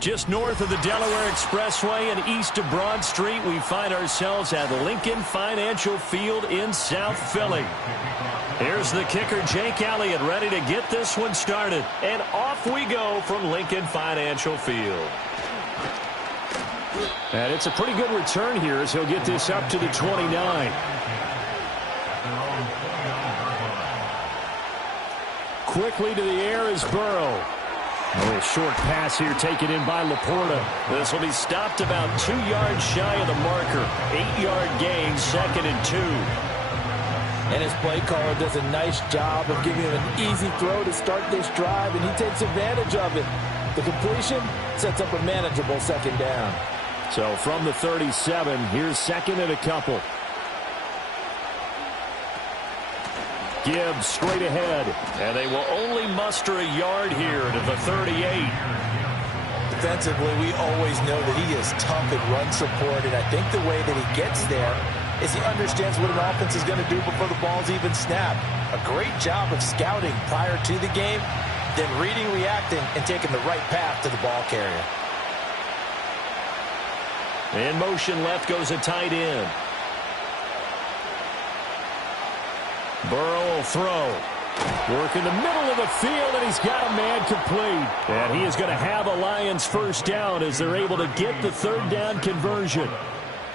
Just north of the Delaware Expressway and east of Broad Street, we find ourselves at Lincoln Financial Field in South Philly. Here's the kicker, Jake Elliott, ready to get this one started. And off we go from Lincoln Financial Field. And it's a pretty good return here as he'll get this up to the 29. Quickly to the air is Burrow. A little short pass here taken in by Laporta. This will be stopped about 2 yards shy of the marker. 8-yard gain, 2nd and 2. And his play caller does a nice job of giving him an easy throw to start this drive, and he takes advantage of it. The completion sets up a manageable 2nd down. So from the 37, here's 2nd and a couple. Gibbs straight ahead, and they will only muster a yard here to the 38. Defensively, we always know that he is tough in run support, and I think the way that he gets there is he understands what an offense is going to do before the ball's even snapped. A great job of scouting prior to the game, then reading, reacting, and taking the right path to the ball carrier. In motion left goes a tight end. Burrow will throw. Work in the middle of the field, and he's got a man complete. And he is going to have a Lions first down as they're able to get the 3rd down conversion.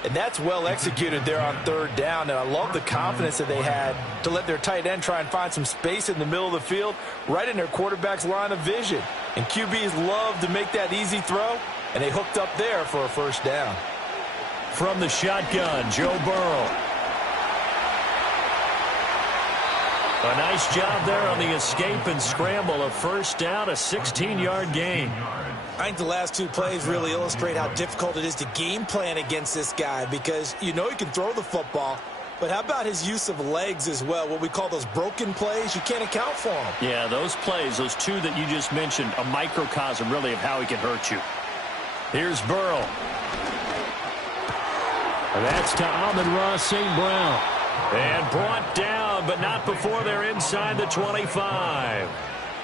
And that's well executed there on 3rd down, and I love the confidence that they had to let their tight end try and find some space in the middle of the field, right in their quarterback's line of vision. And QBs love to make that easy throw, and they hooked up there for a first down. From the shotgun, Joe Burrow. A nice job there on the escape and scramble. A first down, a 16-yard gain. I think the last 2 plays really illustrate how difficult it is to game plan against this guy, because you know he can throw the football, but how about his use of legs as well? What we call those broken plays, you can't account for them. Yeah, those plays, those 2 that you just mentioned, a microcosm really of how he can hurt you. Here's Burrow. And that's to Amon-Ra St. Brown. And brought down, but not before they're inside the 25.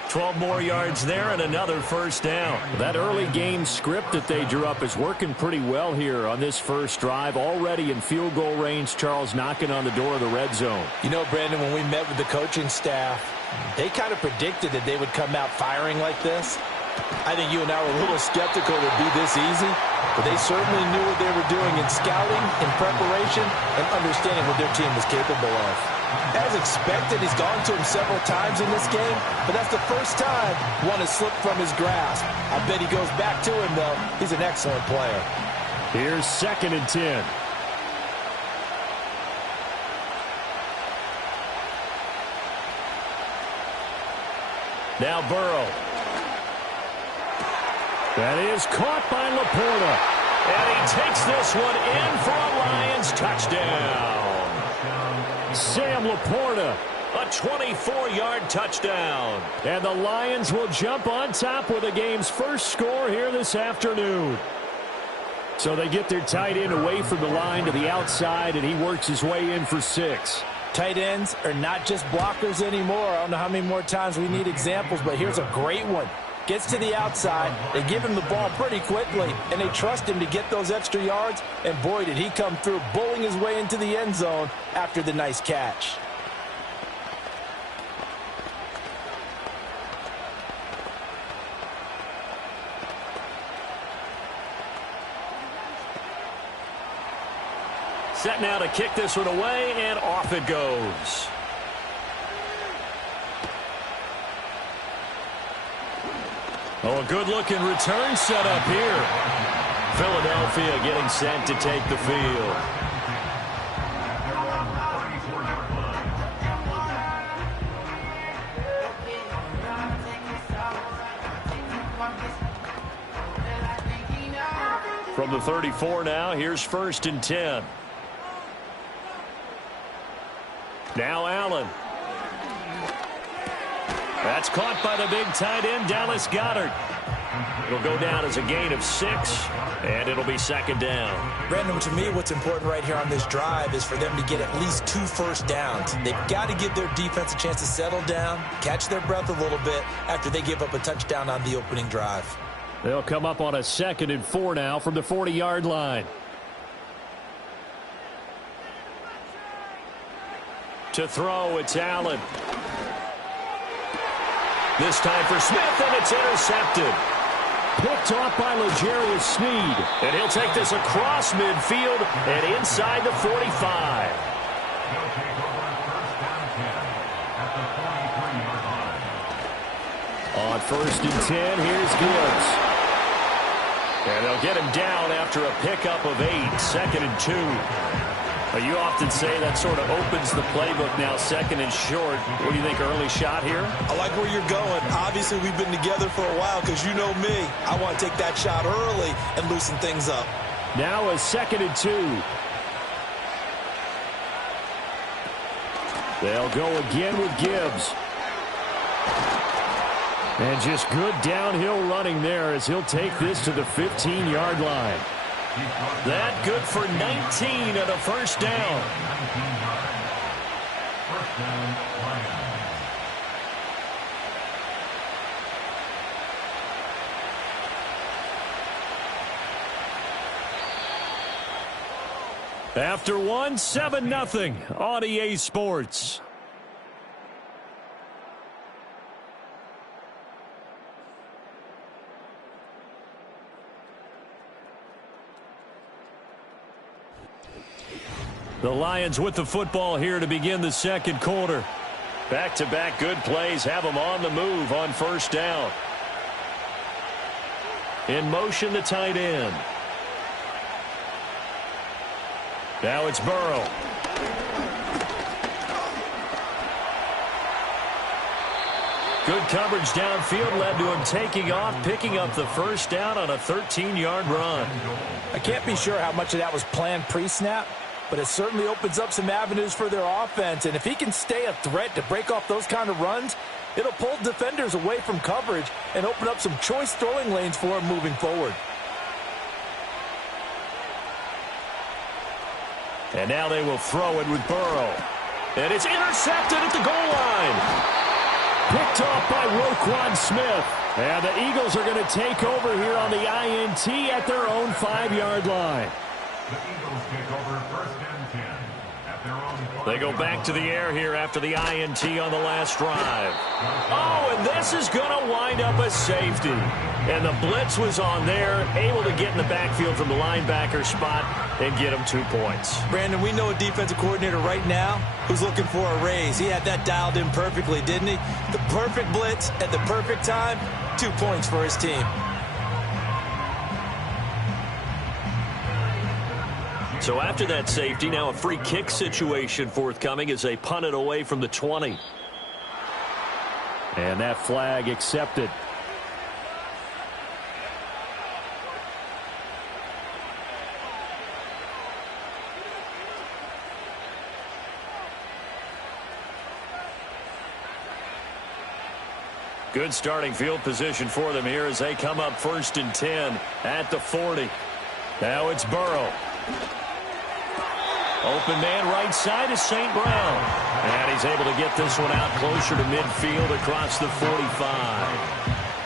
12 more yards there and another first down. That early game script that they drew up is working pretty well here on this first drive. Already in field goal range, Charles knocking on the door of the red zone. You know, Brandon, when we met with the coaching staff, they kind of predicted that they would come out firing like this. I think you and I were a little skeptical it would be this easy, but they certainly knew what they were doing in scouting, in preparation, and understanding what their team was capable of. As expected, he's gone to him several times in this game, but that's the first time one has slipped from his grasp. I bet he goes back to him, though. He's an excellent player. Here's 2nd and 10. Now Burrow. That is caught by Laporta. And he takes this one in for a Lions touchdown. Sam Laporta, a 24-yard touchdown. And the Lions will jump on top with the game's first score here this afternoon. So they get their tight end away from the line to the outside, and he works his way in for 6. Tight ends are not just blockers anymore. I don't know how many more times we need examples, but here's a great one. Gets to the outside, they give him the ball pretty quickly, and they trust him to get those extra yards, and boy, did he come through, bowling his way into the end zone after the nice catch. Set now to kick this one away, and off it goes. Oh, a good-looking return set up here. Philadelphia getting set to take the field. From the 34 now, here's 1st and 10. Now Allen. That's caught by the big tight end, Dallas Goedert. It'll go down as a gain of 6, and it'll be second down. Brandon, to me, what's important right here on this drive is for them to get at least 2 first downs. They've got to give their defense a chance to settle down, catch their breath a little bit after they give up a touchdown on the opening drive. They'll come up on a 2nd and 4 now from the 40-yard line. To throw, it's Allen. This time for Smith, and it's intercepted. Picked off by L'Jarius Sneed. And he'll take this across midfield and inside the 45. On 1st and 10, here's Gibbs. And they'll get him down after a pickup of 8, 2nd and 2. You often say that sort of opens the playbook now, 2nd and short. What do you think, early shot here? I like where you're going. Obviously, we've been together for a while because you know me. I want to take that shot early and loosen things up. Now a 2nd and 2. They'll go again with Gibbs. And just good downhill running there as he'll take this to the 15-yard line. That good for 19 and a first down. After 1, 7-0 on EA Sports. The Lions with the football here to begin the 2nd quarter. Back-to-back good plays have them on the move on 1st down. In motion, the tight end. Now it's Burrow. Good coverage downfield led to him taking off, picking up the first down on a 13-yard run. I can't be sure how much of that was planned pre-snap, but it certainly opens up some avenues for their offense. And if he can stay a threat to break off those kind of runs, it'll pull defenders away from coverage and open up some choice throwing lanes for him moving forward. And now they will throw it with Burrow. And it's intercepted at the goal line. Picked off by Roquan Smith. And the Eagles are going to take over here on the INT at their own 5-yard line. The Eagles take over 1st and 10 at their own 5. They go back to the air here after the INT on the last drive. Oh, and this is going to wind up a safety. And the blitz was on there, able to get in the backfield from the linebacker spot and get him 2 points. Brandon, we know a defensive coordinator right now who's looking for a raise. He had that dialed in perfectly, didn't he? The perfect blitz at the perfect time, 2 points for his team. So after that safety, now a free kick situation forthcoming as they punt it away from the 20. And that flag accepted. Good starting field position for them here as they come up 1st and 10 at the 40. Now it's Burrow. Open man right side is St. Brown. And he's able to get this one out closer to midfield across the 45.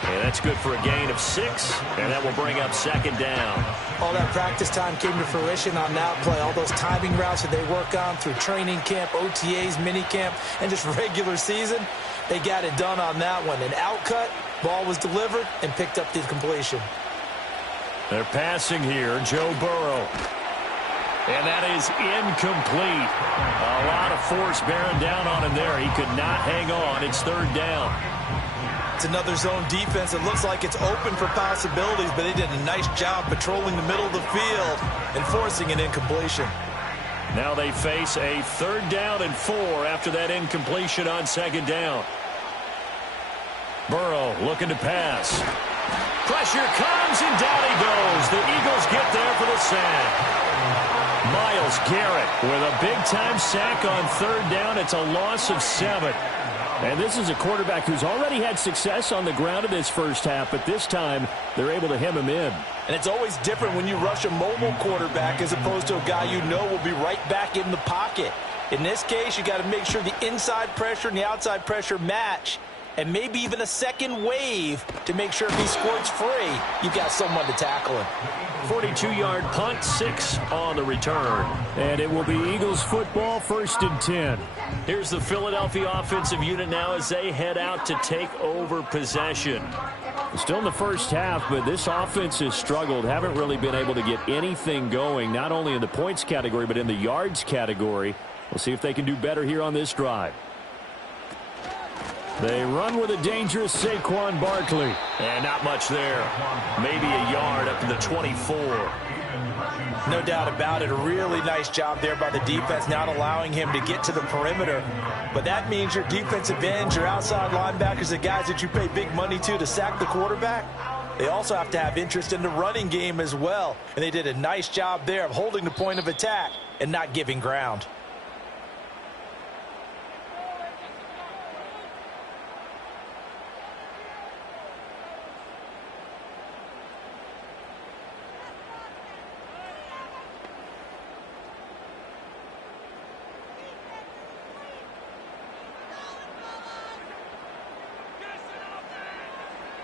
And that's good for a gain of 6, and that will bring up 2nd down. All that practice time came to fruition on that play. All those timing routes that they work on through training camp, OTAs, minicamp, and just regular season, they got it done on that one. An outcut, ball was delivered, and picked up the completion. They're passing here, Joe Burrow. And that is incomplete. A lot of force bearing down on him there. He could not hang on. It's 3rd down. It's another zone defense. It looks like it's open for possibilities, but they did a nice job patrolling the middle of the field and forcing an incompletion. Now they face a 3rd down and 4 after that incompletion on 2nd down. Burrow looking to pass. Pressure comes, and down he goes. The Eagles get there for the sack. Myles Garrett with a big-time sack on 3rd down. It's a loss of 7. And this is a quarterback who's already had success on the ground in this first half, but this time they're able to hem him in. And it's always different when you rush a mobile quarterback as opposed to a guy you know will be right back in the pocket. In this case, you got to make sure the inside pressure and the outside pressure match, and maybe even a second wave to make sure if he squirts free, you've got someone to tackle him. 42-yard punt, 6 on the return. And it will be Eagles football, 1st and 10. Here's the Philadelphia offensive unit now as they head out to take over possession. Still in the first half, but this offense has struggled. Haven't really been able to get anything going, not only in the points category, but in the yards category. We'll see if they can do better here on this drive. They run with a dangerous Saquon Barkley. And not much there. Maybe a yard up to the 24. No doubt about it. A really nice job there by the defense, not allowing him to get to the perimeter. But that means your defensive ends, your outside linebackers, the guys that you pay big money to sack the quarterback, they also have to have interest in the running game as well. And they did a nice job there of holding the point of attack and not giving ground.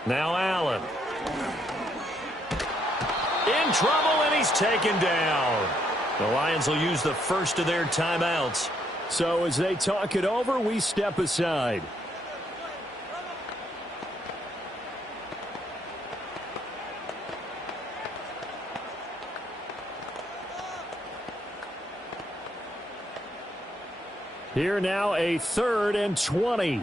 Now Allen. In trouble, and he's taken down. The Lions will use the first of their timeouts. So as they talk it over, we step aside. Here now, a 3rd and 20.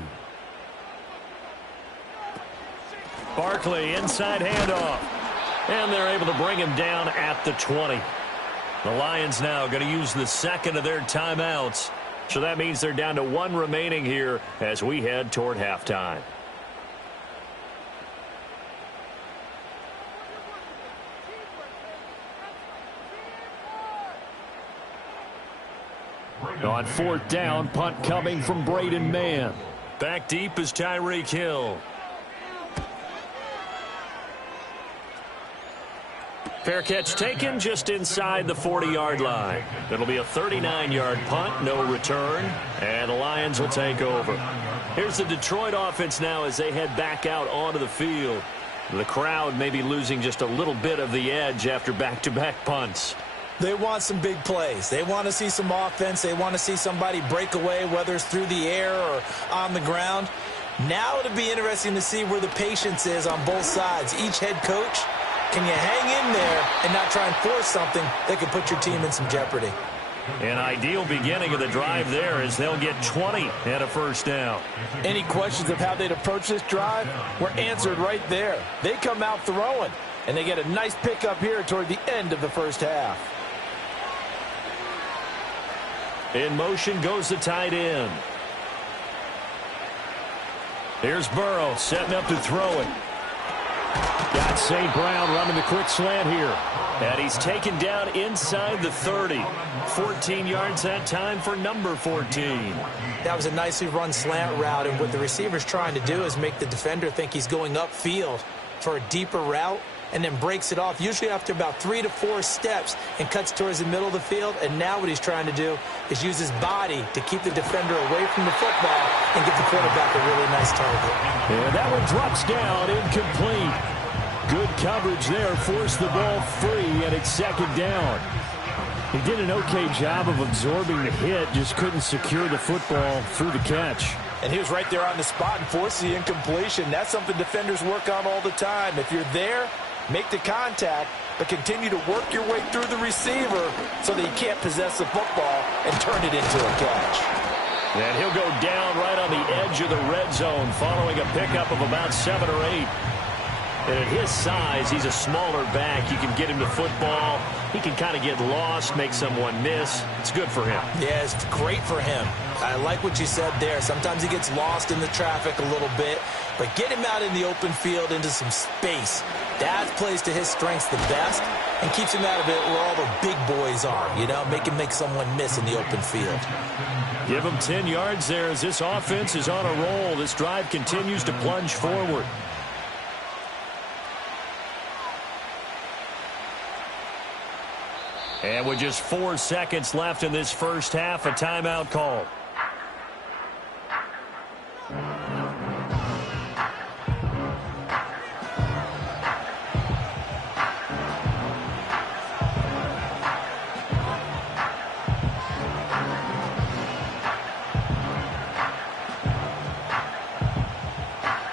Barkley, inside handoff. And they're able to bring him down at the 20. The Lions now going to use the second of their timeouts. So that means they're down to 1 remaining here as we head toward halftime. On 4th down, punt coming from Braden Mann. Back deep is Tyreek Hill. Fair catch taken just inside the 40-yard line. It'll be a 39-yard punt, no return, and the Lions will take over. Here's the Detroit offense now as they head back out onto the field. The crowd may be losing just a little bit of the edge after back-to-back punts. They want some big plays. They want to see some offense. They want to see somebody break away, whether it's through the air or on the ground. Now it'll be interesting to see where the patience is on both sides. Each head coach, can you hang in there and not try and force something that could put your team in some jeopardy? An ideal beginning of the drive there as they'll get 20 and a first down. Any questions of how they'd approach this drive were answered right there. They come out throwing, and they get a nice pickup here toward the end of the first half. In motion goes the tight end. Here's Burrow setting up to throw it. Got St. Brown running the quick slant here. And he's taken down inside the 30. 14 yards that time for number 14. That was a nicely run slant route, and what the receiver's trying to do is make the defender think he's going upfield for a deeper route, and then breaks it off, usually after about 3 to 4 steps, and cuts towards the middle of the field. And now what he's trying to do is use his body to keep the defender away from the football and get the quarterback a really nice target. And that one drops down, incomplete. Good coverage there, forced the ball free, and it's second down. He did an okay job of absorbing the hit, just couldn't secure the football through the catch. And he was right there on the spot and forced the incompletion. That's something defenders work on all the time. If you're there, make the contact, but continue to work your way through the receiver so that he can't possess the football and turn it into a catch. And he'll go down right on the edge of the red zone following a pickup of about 7 or 8. And at his size, he's a smaller back. You can get him the football. He can kind of get lost, make someone miss. It's good for him. Yeah, it's great for him. I like what you said there. Sometimes he gets lost in the traffic a little bit, but get him out in the open field into some space. That plays to his strengths the best and keeps him out of it where all the big boys are, you know, make someone miss in the open field. Give him 10 yards there as this offense is on a roll. This drive continues to plunge forward. And with just 4 seconds left in this first half, a timeout call.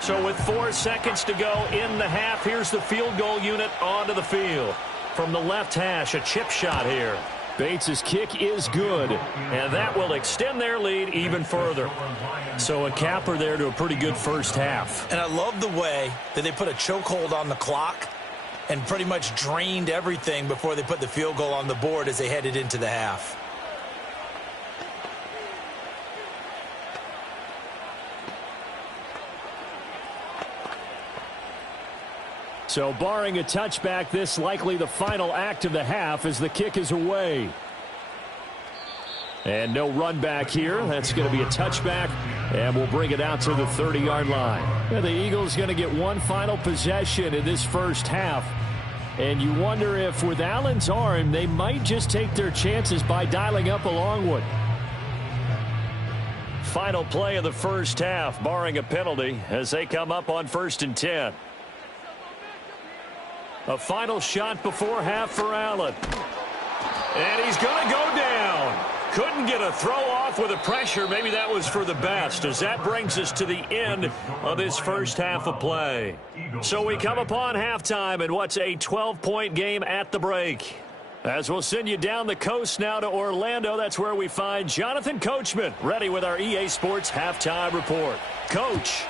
So with 4 seconds to go in the half, here's the field goal unit onto the field. From the left hash, a chip shot here. Bates' kick is good, and that will extend their lead even further. So a capper there to a pretty good first half. And I love the way that they put a chokehold on the clock and pretty much drained everything before they put the field goal on the board as they headed into the half. So barring a touchback, this likely the final act of the half as the kick is away. And no run back here. That's going to be a touchback, and we'll bring it out to the 30-yard line. And the Eagles going to get one final possession in this first half. And you wonder if with Allen's arm, they might just take their chances by dialing up a long one. Final play of the first half, barring a penalty, as they come up on 1st and 10. A final shot before half for Allen. And he's going to go down. Couldn't get a throw off with the pressure. Maybe that was for the best, as that brings us to the end of this first half of play. So we come upon halftime in what's a 12-point game at the break. As we'll send you down the coast now to Orlando, that's where we find Jonathan Coachman ready with our EA Sports Halftime Report. Coach.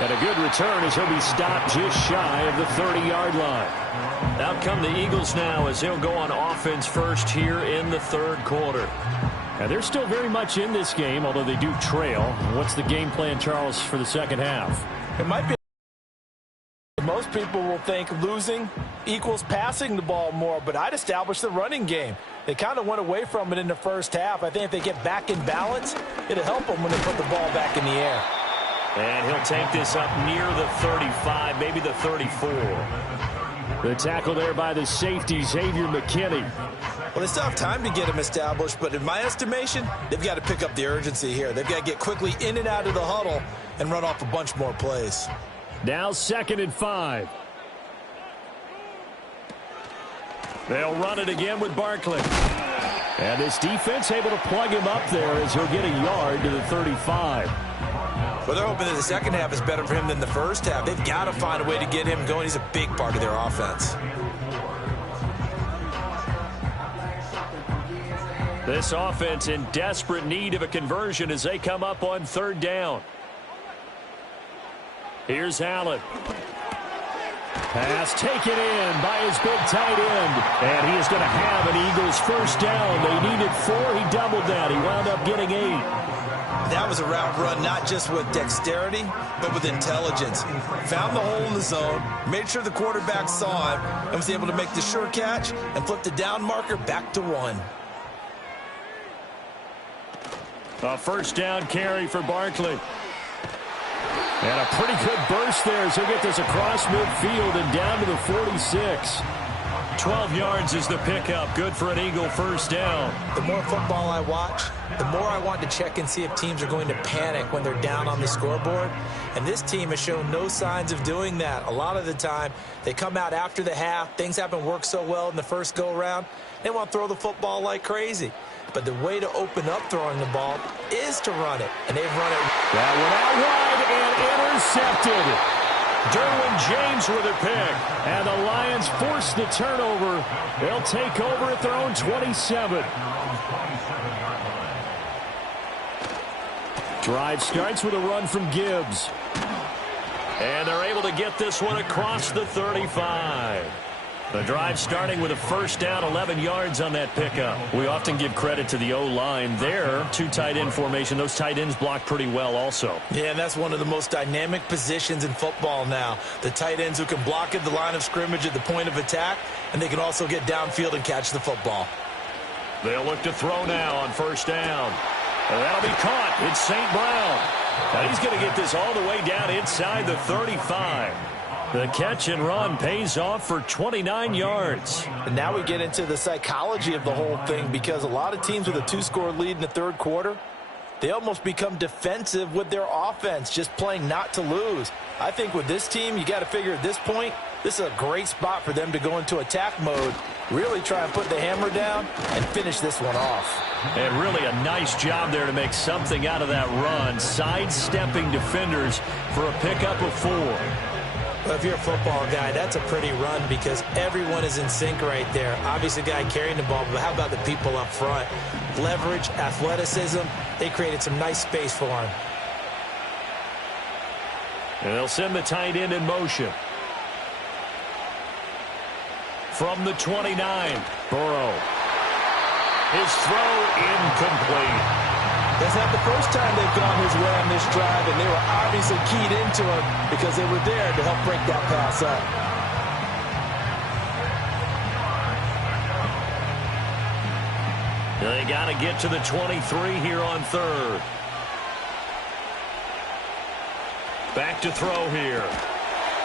And a good return as he'll be stopped just shy of the 30-yard line. Out come the Eagles now as they'll go on offense first here in the third quarter. And they're still very much in this game, although they do trail. What's the game plan, Charles, for the second half? It might be. Most people will think losing equals passing the ball more, but I'd establish the running game. They kind of went away from it in the first half. I think if they get back in balance, it'll help them when they put the ball back in the air. And he'll take this up near the 35, maybe the 34. The tackle there by the safety, Xavier McKinney. Well, they still have time to get him established, but in my estimation, they've got to pick up the urgency here. They've got to get quickly in and out of the huddle and run off a bunch more plays. Now 2nd and 5. They'll run it again with Barkley. And this defense able to plug him up there as he'll get a yard to the 35. Well, they're hoping that the second half is better for him than the first half. They've got to find a way to get him going. He's a big part of their offense. This offense in desperate need of a conversion as they come up on 3rd down. Here's Allen. Pass taken in by his big tight end. And he is going to have an Eagles first down. They needed 4. He doubled that. He wound up getting 8. That was a route run not just with dexterity, but with intelligence. Found the hole in the zone, made sure the quarterback saw him, and was able to make the sure catch and flip the down marker back to 1. A first down carry for Barkley. And a pretty good burst there as he'll get this across midfield and down to the 46. 12 yards is the pickup. Good for an Eagle first down. The more football I watch, the more I want to check and see if teams are going to panic when they're down on the scoreboard. And this team has shown no signs of doing that. A lot of the time, they come out after the half. Things haven't worked so well in the first go-around. They want to throw the football like crazy. But the way to open up throwing the ball is to run it. And they've run it. That went out wide and intercepted. Derwin James with a pick. And the Lions force the turnover. They'll take over at their own 27. Drive starts with a run from Gibbs. And they're able to get this one across the 35. The drive starting with a first down, 11 yards on that pickup. We often give credit to the O-line there. Two tight end formation. Those tight ends block pretty well also. Yeah, and that's one of the most dynamic positions in football now. The tight ends who can block at the line of scrimmage at the point of attack, and they can also get downfield and catch the football. They'll look to throw now on first down. And that'll be caught. It's St. Brown. Now he's going to get this all the way down inside the 35. The catch and run pays off for 29 yards. And now we get into the psychology of the whole thing, because a lot of teams with a two-score lead in the third quarter, they almost become defensive with their offense, just playing not to lose. I think with this team, you got to figure at this point, this is a great spot for them to go into attack mode, really try and put the hammer down and finish this one off. And really a nice job there to make something out of that run, sidestepping defenders for a pickup of 4. Well, if you're a football guy, that's a pretty run because everyone is in sync right there. Obviously, the guy carrying the ball, but how about the people up front? Leverage, athleticism, they created some nice space for him. And they'll send the tight end in motion. From the 29, Burrow. His throw incomplete. That's not the first time they've gone his way on this drive, and they were obviously keyed into him because they were there to help break that pass up. They got to get to the 23 here on third. Back to throw here.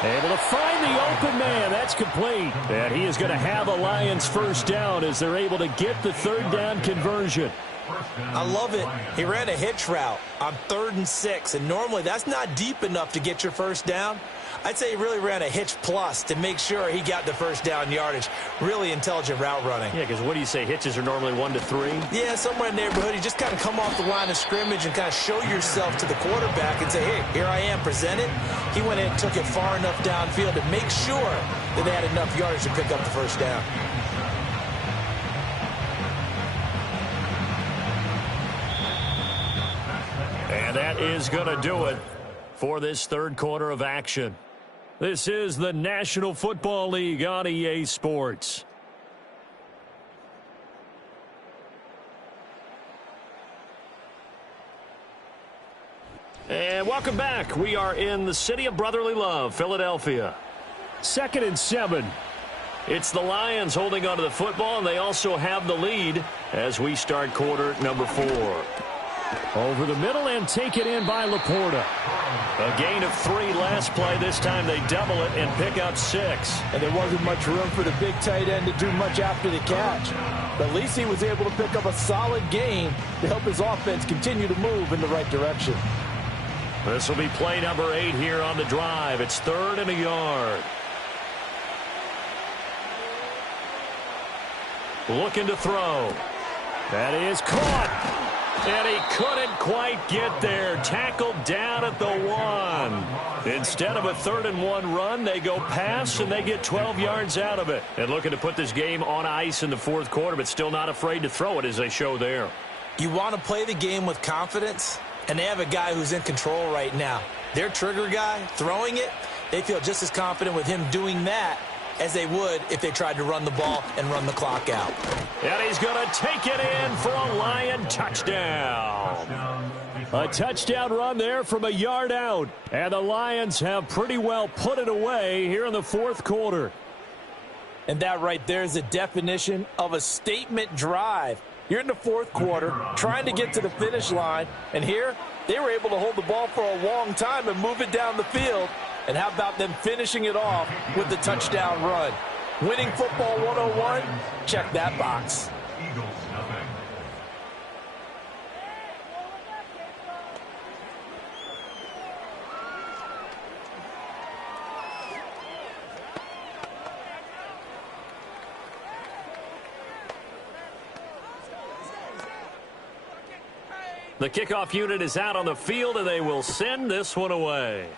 Able to find the open man. That's complete. And he is going to have a Lions first down as they're able to get the third down conversion. I love it. He ran a hitch route on 3rd and 6, and normally that's not deep enough to get your first down. I'd say he really ran a hitch plus to make sure he got the first down yardage. Really intelligent route running. Yeah, because what do you say? Hitches are normally 1 to 3? Yeah, somewhere in the neighborhood. You just kind of come off the line of scrimmage and kind of show yourself to the quarterback and say, hey, here I am, present it. He went in and took it far enough downfield to make sure that they had enough yardage to pick up the first down. And that is going to do it for this third quarter of action. This is the National Football League on EA Sports. And welcome back. We are in the city of brotherly love, Philadelphia. 2nd and 7. It's the Lions holding onto the football, and they also have the lead as we start quarter number 4. Over the middle and take it in by Laporta. A gain of 3 last play. This time they double it and pick up 6. And there wasn't much room for the big tight end to do much after the catch. But at least he was able to pick up a solid gain to help his offense continue to move in the right direction. This will be play number 8 here on the drive. It's 3rd and a yard. Looking to throw. That is caught. And he couldn't quite get there. Tackled down at the 1. Instead of a 3rd and 1 run, they go pass, and they get 12 yards out of it. And looking to put this game on ice in the 4th quarter, but still not afraid to throw it as they show there. You want to play the game with confidence, and they have a guy who's in control right now. Their trigger guy, throwing it, they feel just as confident with him doing that as they would if they tried to run the ball and run the clock out. And he's going to take it in for a Lion touchdown. A touchdown run there from a yard out. And the Lions have pretty well put it away here in the 4th quarter. And that right there is the definition of a statement drive. You're in the 4th quarter, trying to get to the finish line, and here they were able to hold the ball for a long time and move it down the field. And how about them finishing it off with the touchdown run? Winning football 101, check that box. Eagles, nothing. The kickoff unit is out on the field, and they will send this one away.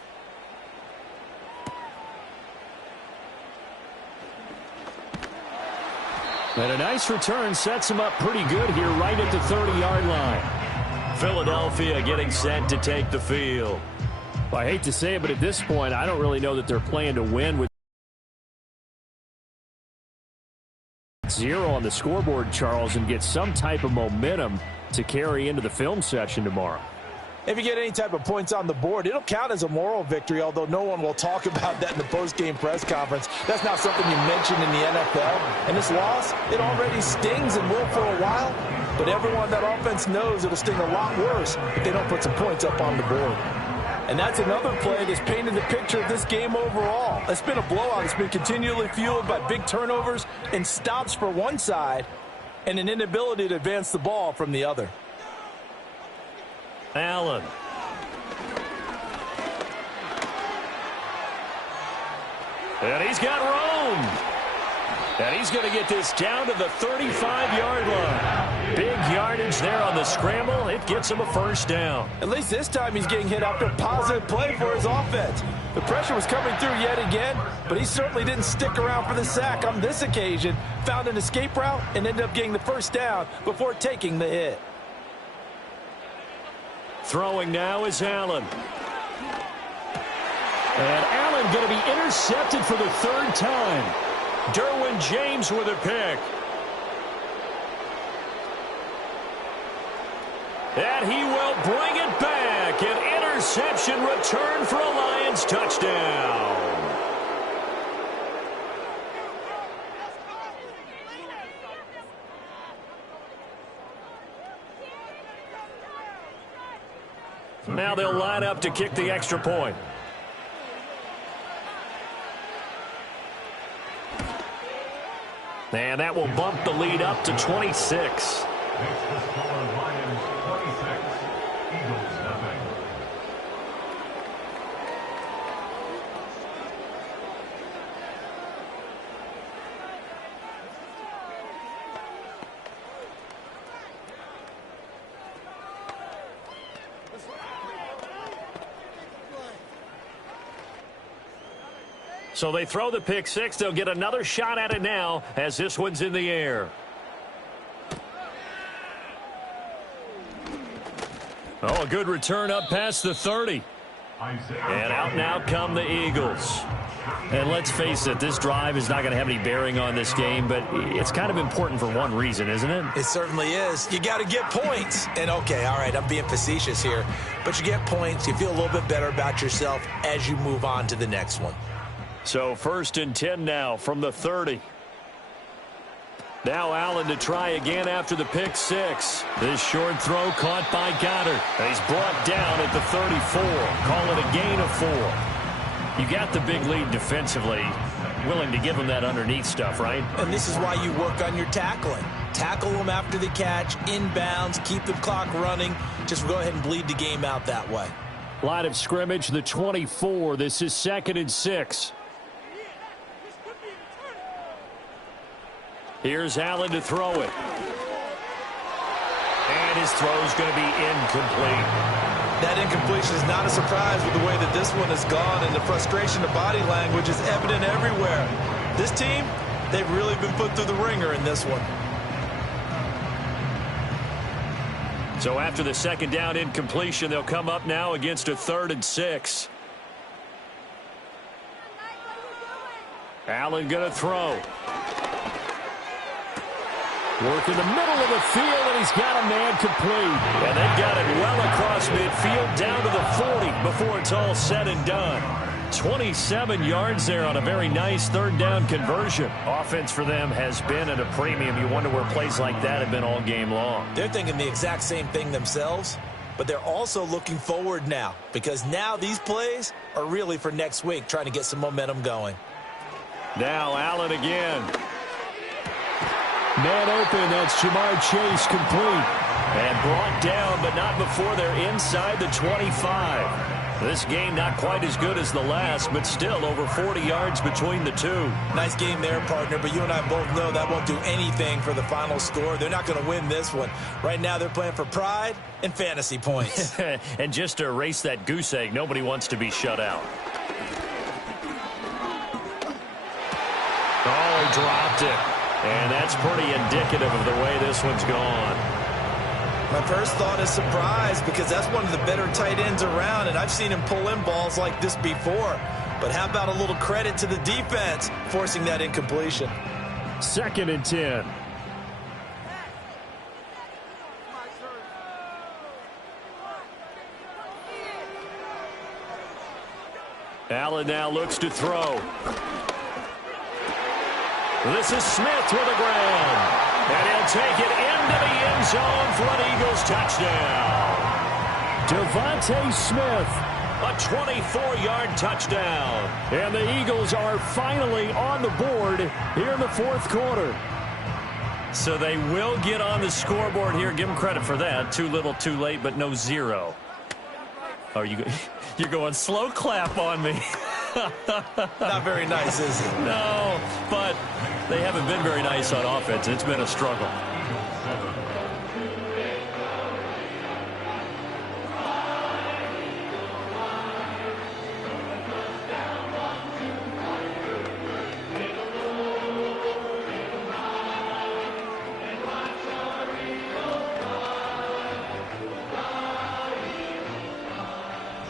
And a nice return sets them up pretty good here right at the 30-yard line. Philadelphia getting set to take the field. Well, I hate to say it, but at this point, I don't really know that they're playing to win with 6-0 on the scoreboard, Charles, and get some type of momentum to carry into the film session tomorrow. If you get any type of points on the board, it'll count as a moral victory, although no one will talk about that in the post-game press conference. That's not something you mention in the NFL. And this loss, it already stings and will for a while, but everyone on that offense knows it'll sting a lot worse if they don't put some points up on the board. And that's another play that's painted the picture of this game overall. It's been a blowout. It's been continually fueled by big turnovers and stops for one side and an inability to advance the ball from the other. Allen. And he's got room. And he's going to get this down to the 35-yard line. Big yardage there on the scramble. It gets him a first down. At least this time he's getting hit after a positive play for his offense. The pressure was coming through yet again, but he certainly didn't stick around for the sack on this occasion. Found an escape route and ended up getting the first down before taking the hit. Throwing now is Allen. And Allen going to be intercepted for the third time. Derwin James with a pick. And he will bring it back. An interception return for a Lions touchdown. Now they'll line up to kick the extra point. And that will bump the lead up to 26. So they throw the pick six. They'll get another shot at it now as this one's in the air. Oh, a good return up past the 30. And out now come the Eagles. And let's face it, this drive is not going to have any bearing on this game, but it's kind of important for one reason, isn't it? It certainly is. You got to get points. And, okay, all right, I'm being facetious here. But you get points. You feel a little bit better about yourself as you move on to the next one. So 1st and 10 now from the 30. Now Allen to try again after the pick six. This short throw caught by Goddard. And he's brought down at the 34. Call it a gain of 4. You got the big lead defensively. Willing to give him that underneath stuff, right? And this is why you work on your tackling. Tackle them after the catch, inbounds, keep the clock running. Just go ahead and bleed the game out that way. Line of scrimmage, the 24. This is 2nd and 6. Here's Allen to throw it. And his throw's going to be incomplete. That incompletion is not a surprise with the way that this one has gone, and the frustration of body language is evident everywhere. This team, they've really been put through the ringer in this one. So after the 2nd down incompletion, they'll come up now against a 3rd and 6. Allen going to throw. Work in the middle of the field, and he's got a man complete. And they've got it well across midfield down to the 40 before it's all said and done. 27 yards there on a very nice 3rd down conversion. Offense for them has been at a premium. You wonder where plays like that have been all game long. They're thinking the exact same thing themselves, but they're also looking forward now, because now these plays are really for next week, trying to get some momentum going. Now Allen again. Man open, that's Jamar Chase complete. And brought down, but not before they're inside the 25. This game not quite as good as the last, but still over 40 yards between the two. Nice game there, partner, but you and I both know that won't do anything for the final score. They're not going to win this one. Right now they're playing for pride and fantasy points. And just to erase that goose egg, nobody wants to be shut out. Oh, dropped it. And that's pretty indicative of the way this one's gone. My first thought is surprise, because that's one of the better tight ends around, and I've seen him pull in balls like this before. But how about a little credit to the defense forcing that incompletion? 2nd and 10. Allen now looks to throw. This is Smith with a grab. And he'll take it into the end zone for an Eagles touchdown. Devontae Smith. A 24-yard touchdown. And the Eagles are finally on the board here in the 4th quarter. So they will get on the scoreboard here. Give them credit for that. Too little, too late, but no 0. Oh, you're going slow clap on me. Not very nice, is it? No, but they haven't been very nice on offense. It's been a struggle.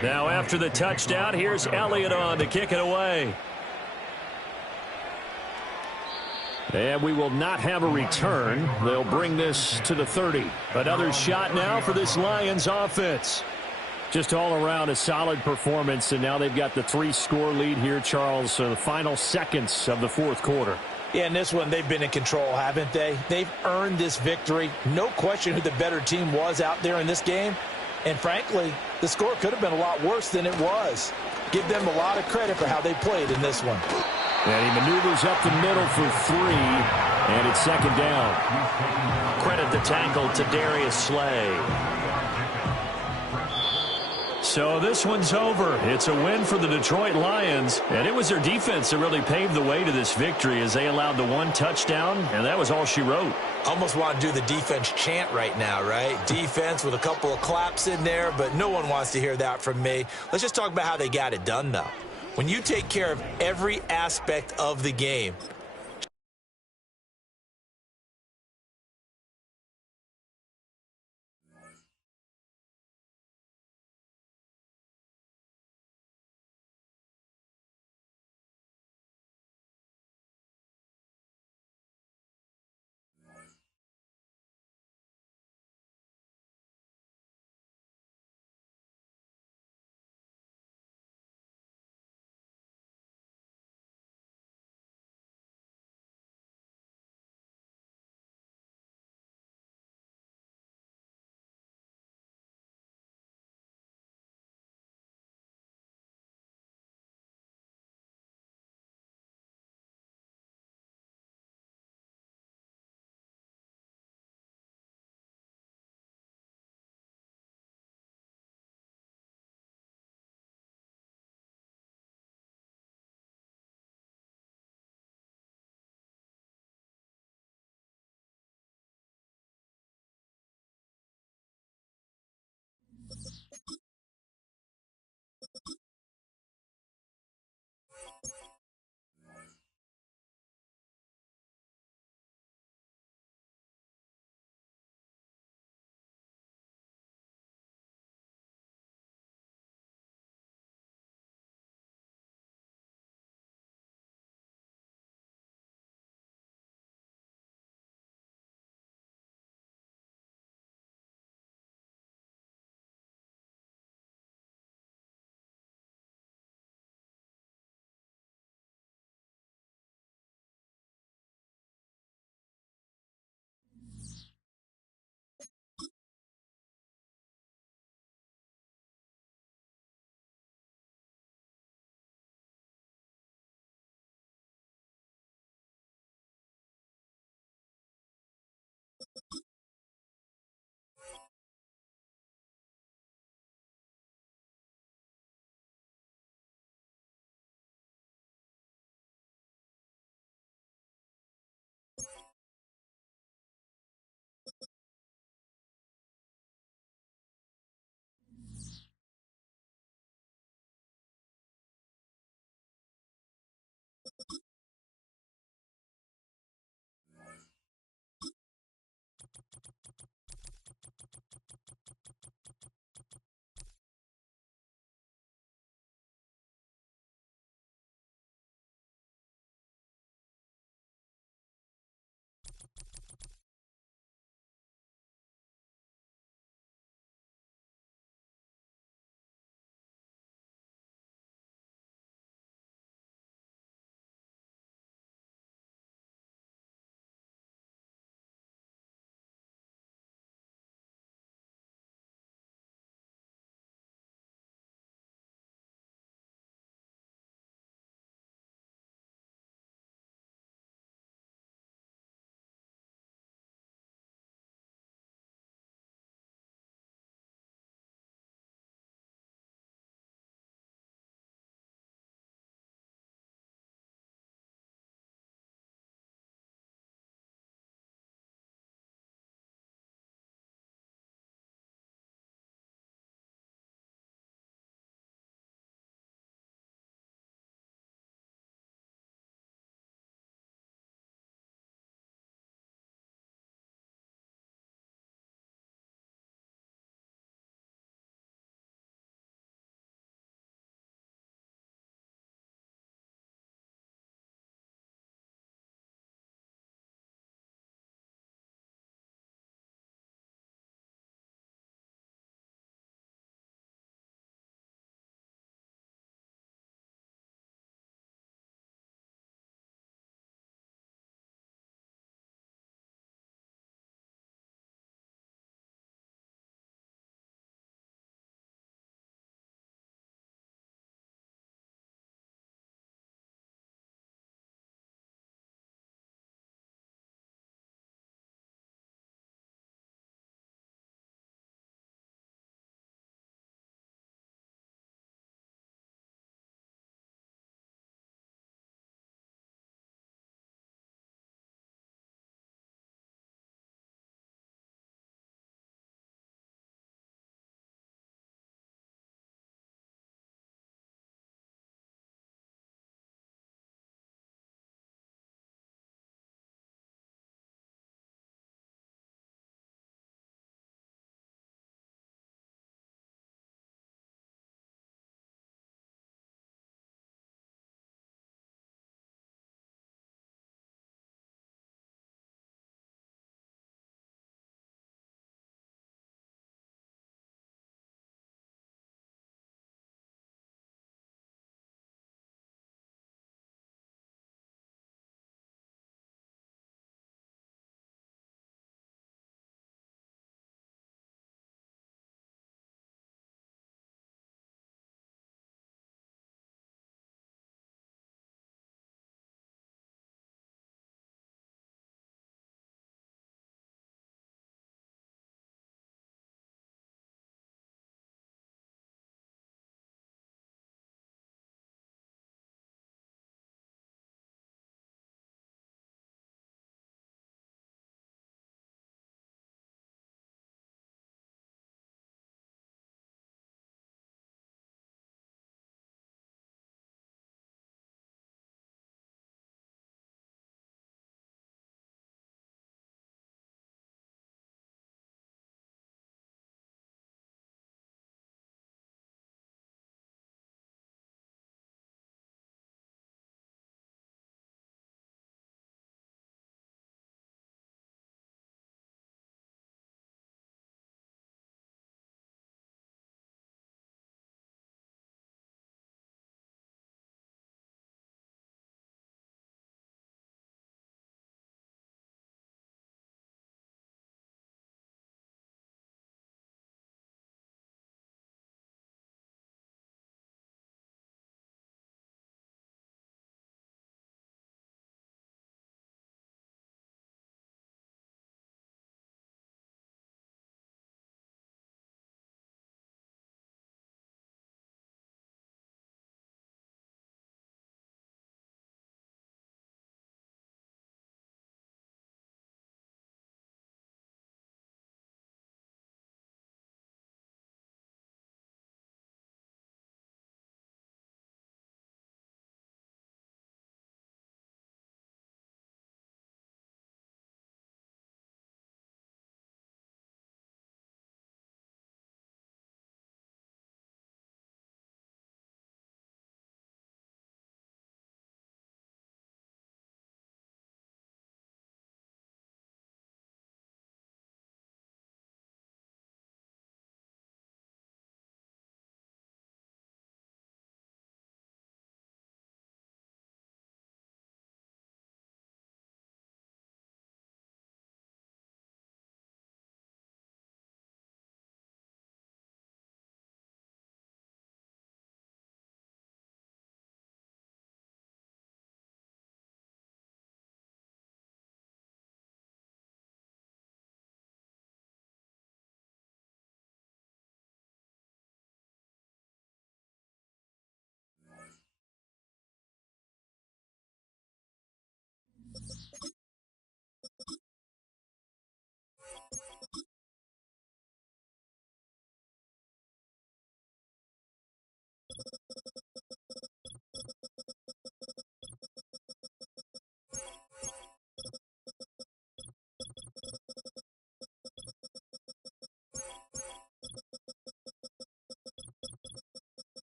Now after the touchdown, here's Elliott on to kick it away. And we will not have a return. They'll bring this to the 30. Another shot now for this Lions offense. Just all around a solid performance, and now they've got the 3-score lead here, Charles, so the final seconds of the 4th quarter. Yeah, in this one, they've been in control, haven't they? They've earned this victory. No question who the better team was out there in this game. And frankly, the score could have been a lot worse than it was. Give them a lot of credit for how they played in this one. And he maneuvers up the middle for 3, and it's 2nd down. Credit the tackle to Darius Slay. So this one's over. It's a win for the Detroit Lions, and it was their defense that really paved the way to this victory as they allowed the 1 touchdown, and that was all she wrote. Almost want to do the defense chant right now, right? Defense with a couple of claps in there, but no one wants to hear that from me. Let's just talk about how they got it done, though. When you take care of every aspect of the game,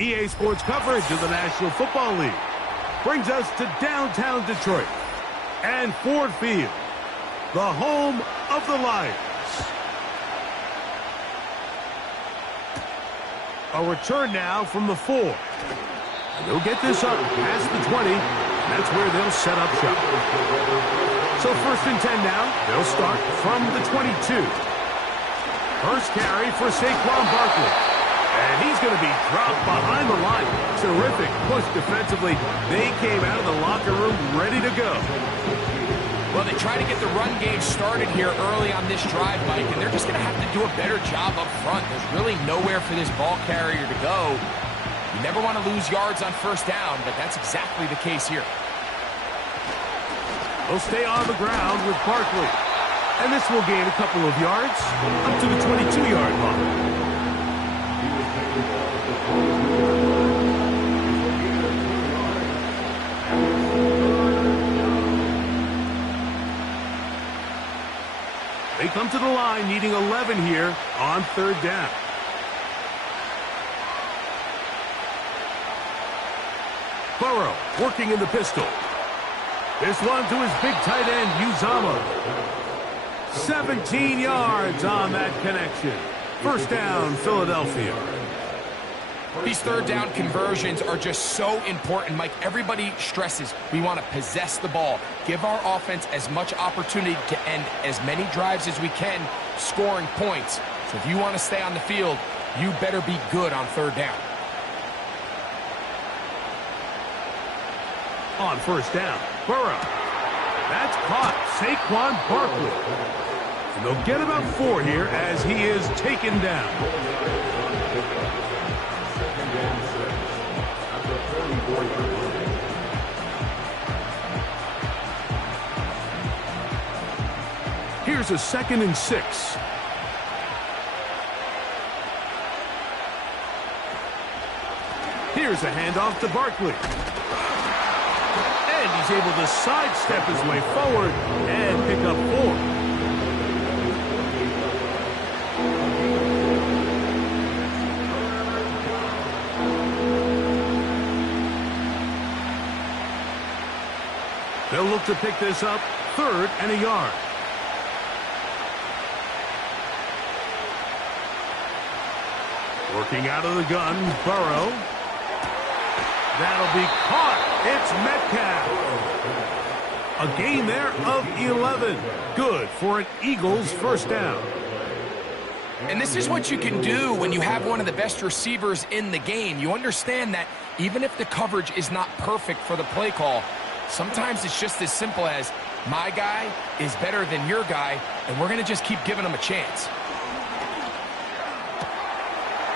EA Sports coverage of the National Football League brings us to downtown Detroit and Ford Field, the home of the Lions. A return now from the 4. And they'll get this up past the 20. That's where they'll set up shop. So first and 10 now. They'll start from the 22. First carry for Saquon Barkley. And he's going to be dropped behind the line. Terrific push defensively. They came out of the locker room ready to go. Well, they try to get the run game started here early on this drive, Mike, and they're just going to have to do a better job up front. There's really nowhere for this ball carrier to go. You never want to lose yards on first down, but that's exactly the case here. They'll stay on the ground with Barkley. And this will gain a couple of yards up to the 22-yard line. They come to the line needing 11 here on third down. Burrow working in the pistol. This one to his big tight end, Uzama. 17 yards on that connection. First down, Philadelphia. These third down conversions are just so important, Mike. Everybody stresses we want to possess the ball, give our offense as much opportunity to end as many drives as we can, scoring points. So if you want to stay on the field, you better be good on third down. On first down, Burrow. That's caught. Saquon Barkley. And they'll get about 4 here as he is taken down. Here's a 2nd and 6. Here's a handoff to Barkley. And he's able to sidestep his way forward and pick up 4. They'll look to pick this up, 3rd and a yard. Working out of the gun, Burrow. That'll be caught. It's Metcalf. A gain there of 11. Good for an Eagles first down. And this is what you can do when you have one of the best receivers in the game. You understand that even if the coverage is not perfect for the play call, sometimes it's just as simple as my guy is better than your guy, and we're going to just keep giving him a chance.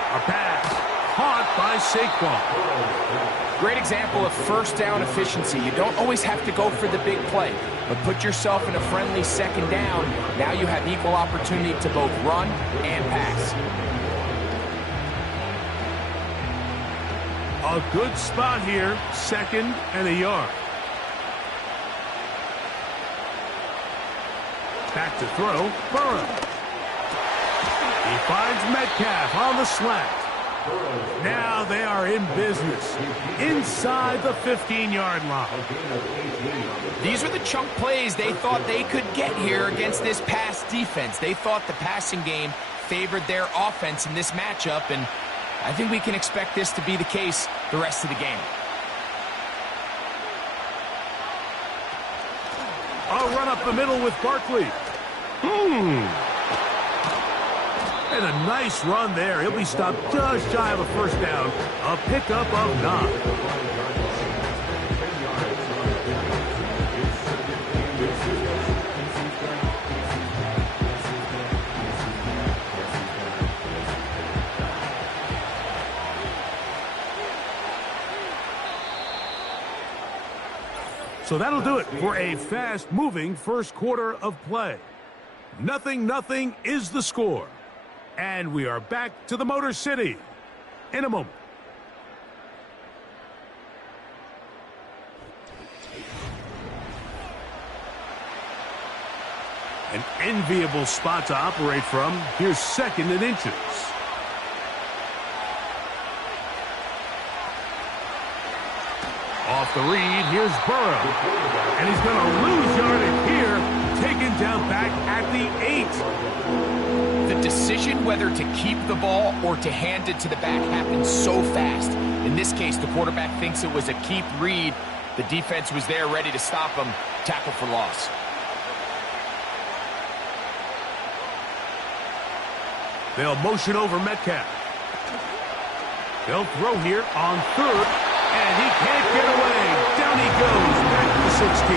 A pass caught by Saquon. Great example of first down efficiency. You don't always have to go for the big play, but put yourself in a friendly second down. Now you have equal opportunity to both run and pass. A good spot here, 2nd and a yard. Back to throw, Burrow. He finds Metcalf on the slant. Now they are in business inside the 15-yard line. These are the chunk plays they thought they could get here against this pass defense. They thought the passing game favored their offense in this matchup, and I think we can expect this to be the case the rest of the game. A run up the middle with Barkley. And a nice run there. He'll be stopped just shy of a first down. A pickup of 9. So that'll do it for a fast-moving first quarter of play. 0-0 is the score. And we are back to the Motor City in a moment. An enviable spot to operate from. Here's 2nd and inches. Off the read, here's Burrow. And he's going to lose yardage here, taken down back at the 8. The decision whether to keep the ball or to hand it to the back happens so fast. In this case, the quarterback thinks it was a keep read. The defense was there ready to stop him. Tackle for loss. They'll motion over Metcalf. They'll throw here on 3rd, and he can't get away. Down he goes, back to the 16.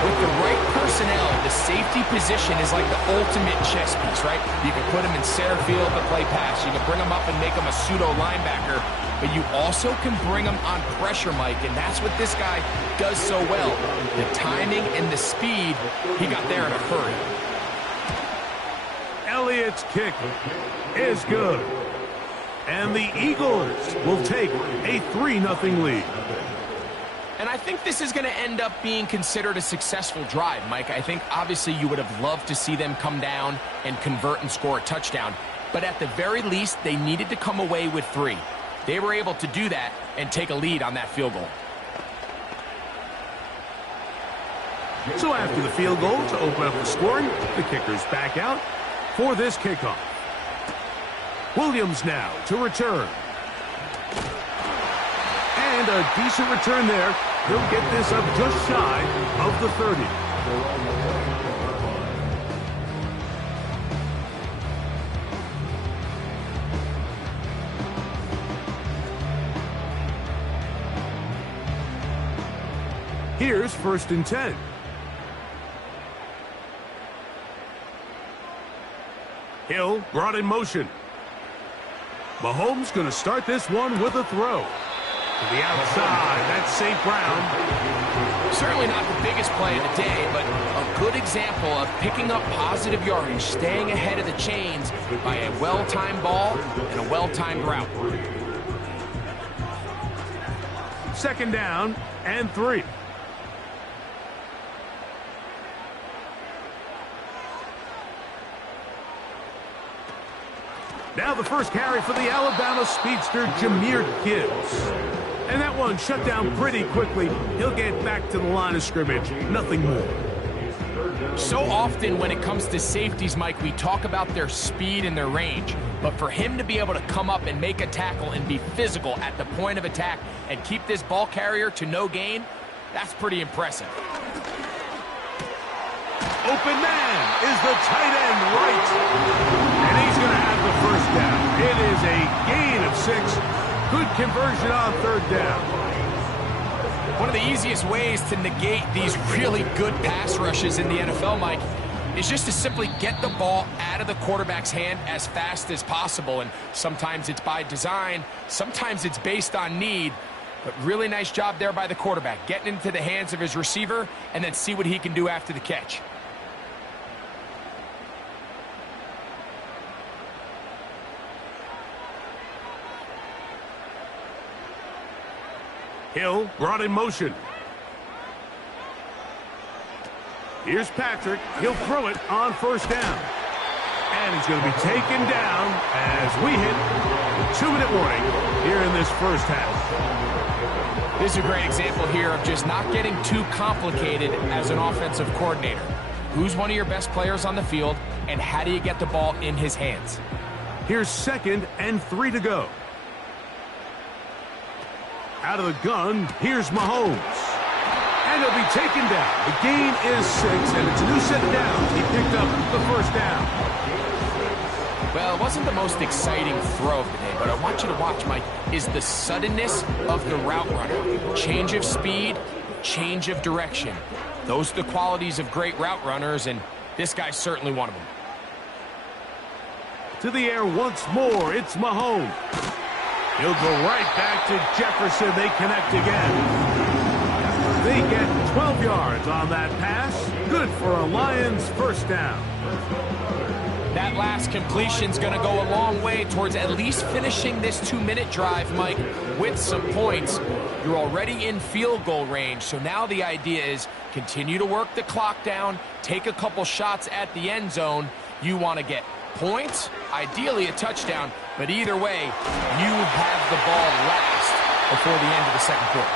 With the right personnel, the safety position is like the ultimate chess piece, right? You can put him in center field to play pass. You can bring him up and make him a pseudo linebacker, but you also can bring him on pressure, Mike, and that's what this guy does so well. The timing and the speed, he got there in a hurry. Elliott's kick is good. And the Eagles will take a 3-0 lead. And I think this is going to end up being considered a successful drive, Mike. I think obviously you would have loved to see them come down and convert and score a touchdown. But at the very least, they needed to come away with 3. They were able to do that and take a lead on that field goal. So after the field goal to open up the scoring, the kicker's back out for this kickoff. Williams now to return. And a decent return there. He'll get this up just shy of the 30. Here's 1st and 10. Hill brought in motion. Mahomes going to start this one with a throw. To the outside, that's St. Brown. Certainly not the biggest play of the day, but a good example of picking up positive yardage, staying ahead of the chains by a well-timed ball and a well-timed route. 2nd down and 3. Now the first carry for the Alabama speedster, Jahmyr Gibbs. And that one shut down pretty quickly. He'll get back to the line of scrimmage. Nothing more. So often when it comes to safeties, Mike, we talk about their speed and their range. But for him to be able to come up and make a tackle and be physical at the point of attack and keep this ball carrier to no gain, that's pretty impressive. Open man is the tight end right. And he's going to have the first down. It is a gain of 6. Good conversion on 3rd down. One of the easiest ways to negate these really good pass rushes in the NFL, Mike, is just to simply get the ball out of the quarterback's hand as fast as possible. And sometimes it's by design, sometimes it's based on need. But really nice job there by the quarterback, getting into the hands of his receiver and then see what he can do after the catch. Hill brought in motion. Here's Patrick. He'll throw it on 1st down. And he's going to be taken down as we hit the 2-minute warning here in this first half. This is a great example here of just not getting too complicated as an offensive coordinator. Who's one of your best players on the field, and how do you get the ball in his hands? Here's 2nd and 3 to go. Out of the gun, here's Mahomes. And he'll be taken down. The gain is 6, and it's a new set of downs. He picked up the 1st down. Well, it wasn't the most exciting throw of the day, but I want you to watch, Mike, is the suddenness of the route runner. Change of speed, change of direction. Those are the qualities of great route runners, and this guy's certainly one of them. To the air once more, it's Mahomes. He'll go right back to Jefferson. They connect again. They get 12 yards on that pass. Good for a Lions first down. That last completion's going to go a long way towards at least finishing this 2-minute drive, Mike, with some points. You're already in field goal range, so now the idea is continue to work the clock down, take a couple shots at the end zone. You want to get points, ideally a touchdown, but either way, you have the ball last before the end of the second quarter.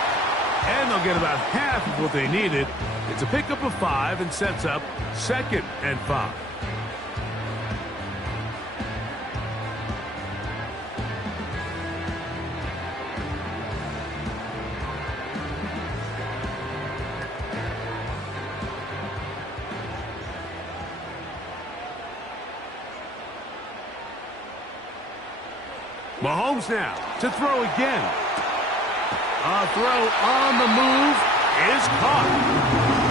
And they'll get about half of what they needed. It's a pickup of 5 and sets up 2nd and 5. Mahomes now to throw again. A throw on the move is caught.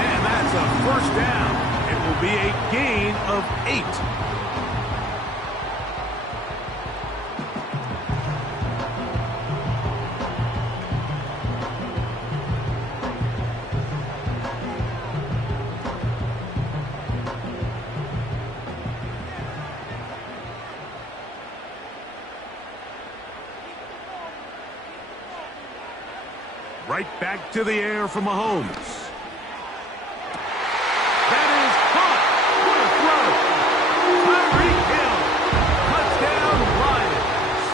And that's a first down. It will be a gain of 8. Right back to the air for Mahomes. That is caught. What a throw. Tyreek Hill. Touchdown, Lions.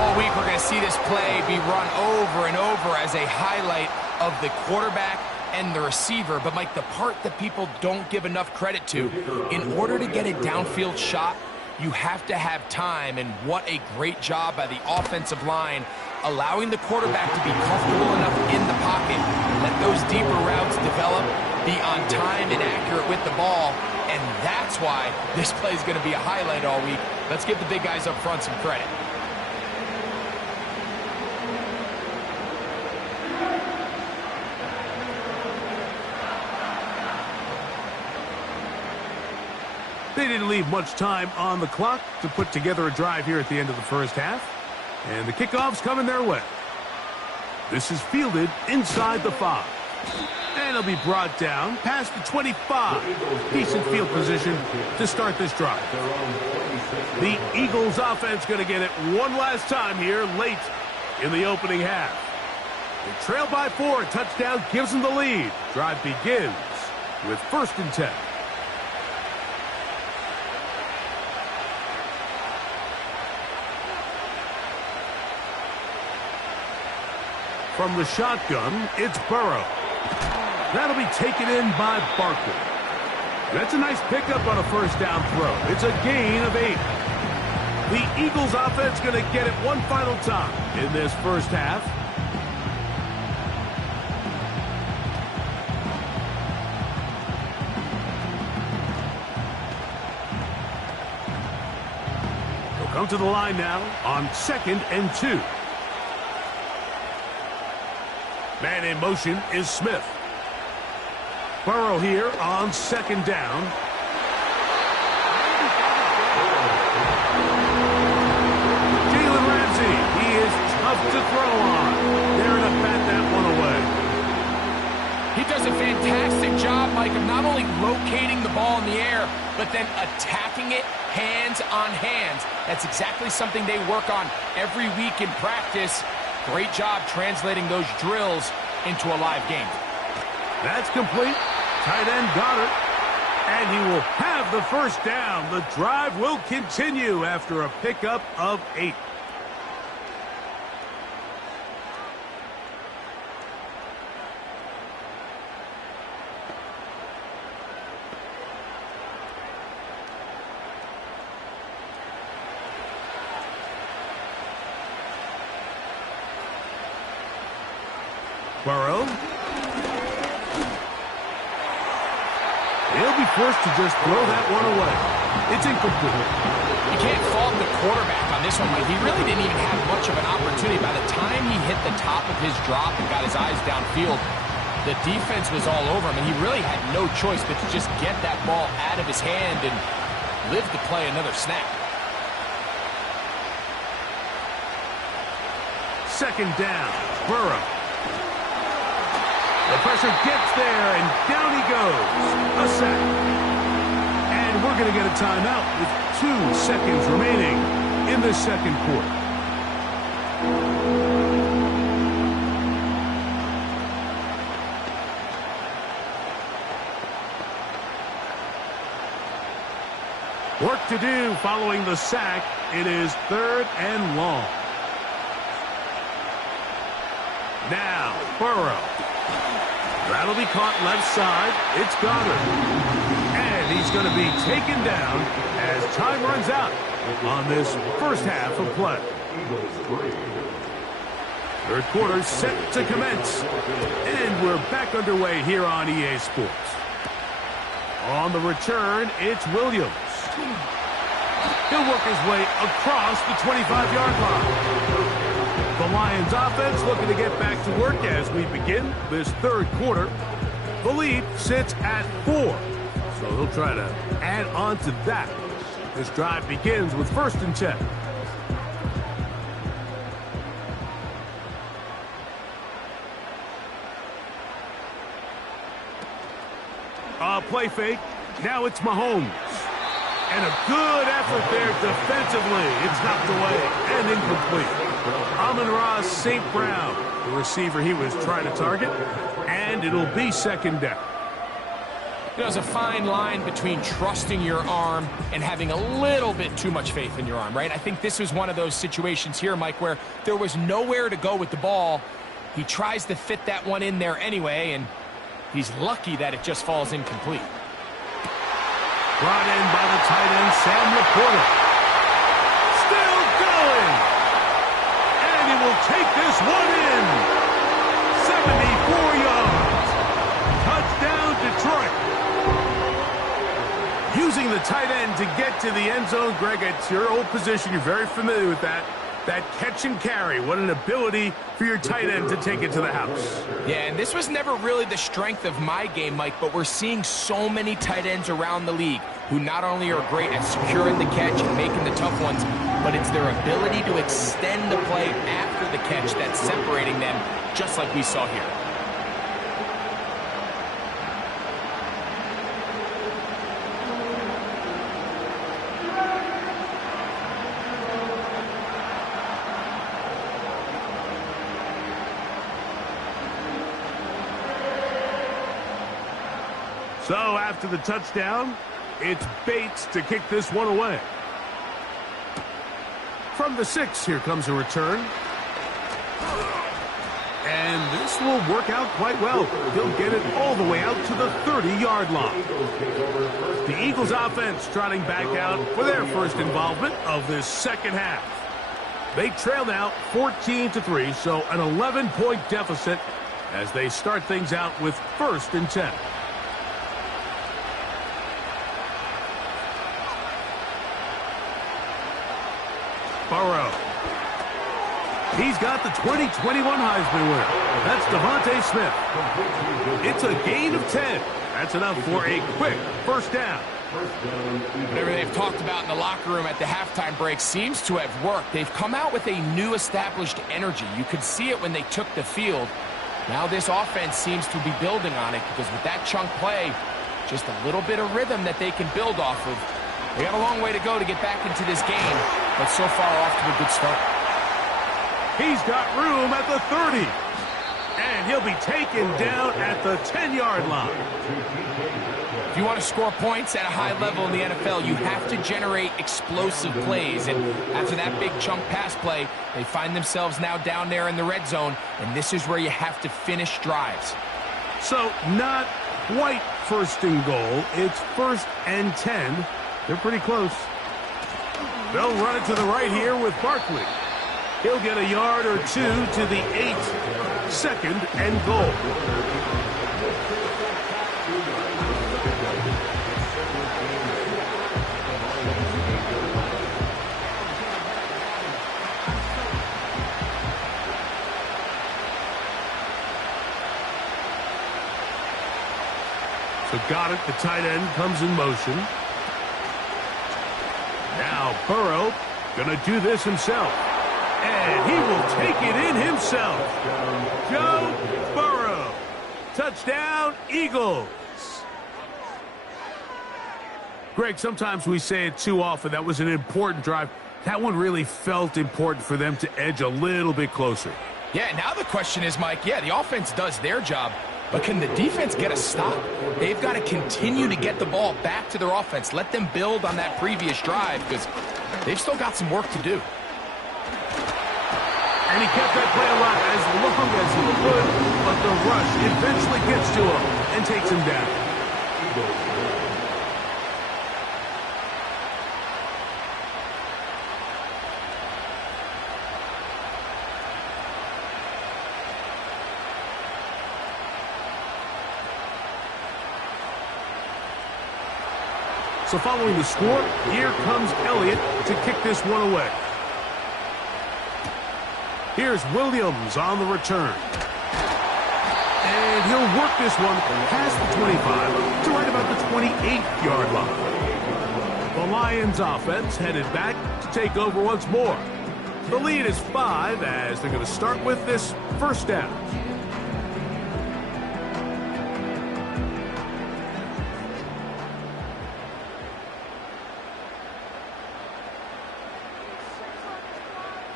All week we're going to see this play be run over and over as a highlight of the quarterback and the receiver. But, Mike, the part that people don't give enough credit to, in order to get a downfield shot, you have to have time, and what a great job by the offensive line allowing the quarterback to be comfortable enough in the pocket, let those deeper routes develop, be on time and accurate with the ball, and that's why this play is going to be a highlight all week. Let's give the big guys up front some credit. They didn't leave much time on the clock to put together a drive here at the end of the first half. And the kickoff's coming their way. This is fielded inside the 5. And it'll be brought down past the 25. Decent field position to start this drive. The Eagles offense going to get it one last time here late in the opening half. They trail by 4. A touchdown gives them the lead. Drive begins with 1st and 10. From the shotgun, it's Burrow. That'll be taken in by Barkley. That's a nice pickup on a first down throw. It's a gain of 8. The Eagles offense going to get it one final time in this first half. They'll come to the line now on 2nd and 2. Man in motion is Smith. Burrow here on 2nd down. Jalen Ramsey, he is tough to throw on. They're going to bat that one away. He does a fantastic job, Mike, of not only locating the ball in the air, but then attacking it hands on hands. That's exactly something they work on every week in practice. Great job translating those drills into a live game. That's complete. Tight end got it. And he will have the first down. The drive will continue after a pickup of 8. Burrow. He'll be forced to just throw that one away. It's incomplete. You can't fault the quarterback on this one, Mike. He really didn't even have much of an opportunity. By the time he hit the top of his drop and got his eyes downfield, the defense was all over him, and he really had no choice but to just get that ball out of his hand and live to play another snap. 2nd down. Burrow. The pressure gets there, and down he goes. A sack. And we're going to get a timeout with 2 seconds remaining in the second quarter. Work to do following the sack. It is 3rd and long. Now, Burrow. That'll be caught left side. It's Goddard. And he's going to be taken down as time runs out on this first half of play. Third quarter set to commence. And we're back underway here on EA Sports. On the return, it's Williams. He'll work his way across the 25-yard line. The Lions offense looking to get back to work as we begin this third quarter. The lead sits at 4, so he'll try to add on to that. This drive begins with 1st and 10. Play fake. Now it's Mahomes. And a good effort there defensively. It's knocked away and incomplete. Amon-Ra St. Brown, the receiver he was trying to target, and it'll be 2nd down. There's a fine line between trusting your arm and having a little bit too much faith in your arm, right? I think this was one of those situations here, Mike, where there was nowhere to go with the ball. He tries to fit that one in there anyway, and he's lucky that it just falls incomplete. Brought in by the tight end, Sam Laporta. Still going. And he will take this one in. 74 yards. Touchdown, Detroit. Using the tight end to get to the end zone, Greg, it's your old position. You're very familiar with that. That catch and carry. What an ability for your tight end to take it to the house. Yeah, and this was never really the strength of my game, Mike, but we're seeing so many tight ends around the league who not only are great at securing the catch and making the tough ones, but it's their ability to extend the play after the catch that's separating them, just like we saw here. So after the touchdown, it's Bates to kick this one away. From the 6, here comes a return. And this will work out quite well. He'll get it all the way out to the 30-yard line. The Eagles offense trotting back out for their first involvement of this second half. They trail now 14-3, so an 11-point deficit as they start things out with 1st and 10. Burrow. He's got the 2021 Heisman winner. That's Devontae Smith. It's a gain of 10. That's enough for a quick 1st down. Whatever they've talked about in the locker room at the halftime break seems to have worked. They've come out with a new established energy. You could see it when they took the field. Now this offense seems to be building on it because with that chunk play, just a little bit of rhythm that they can build off of. They got a long way to go to get back into this game, but so far off to a good start. He's got room at the 30. And he'll be taken down at the 10-yard line. If you want to score points at a high level in the NFL, you have to generate explosive plays. And after that big chunk pass play, they find themselves now down there in the red zone, and this is where you have to finish drives. So not quite 1st and goal. It's 1st and 10. They're pretty close. They'll run it to the right here with Barkley. He'll get a yard or 2 to the 8. 2nd and goal. So Goddard, the tight end, comes in motion. Now Burrow gonna do this himself. And he will take it in himself. Joe Burrow. Touchdown, Eagles. Greg, sometimes we say it too often. That was an important drive. That one really felt important for them to edge a little bit closer. Yeah, now the question is, Mike, yeah, the offense does their job, but can the defense get a stop? They've got to continue to get the ball back to their offense. Let them build on that previous drive because they've still got some work to do. And he kept that play alive as long as he could, but the rush eventually gets to him and takes him down. So following the score, here comes Elliott to kick this one away. Here's Williams on the return. And he'll work this one past the 25 to right about the 28-yard line. The Lions offense headed back to take over once more. The lead is 5 as they're going to start with this first down.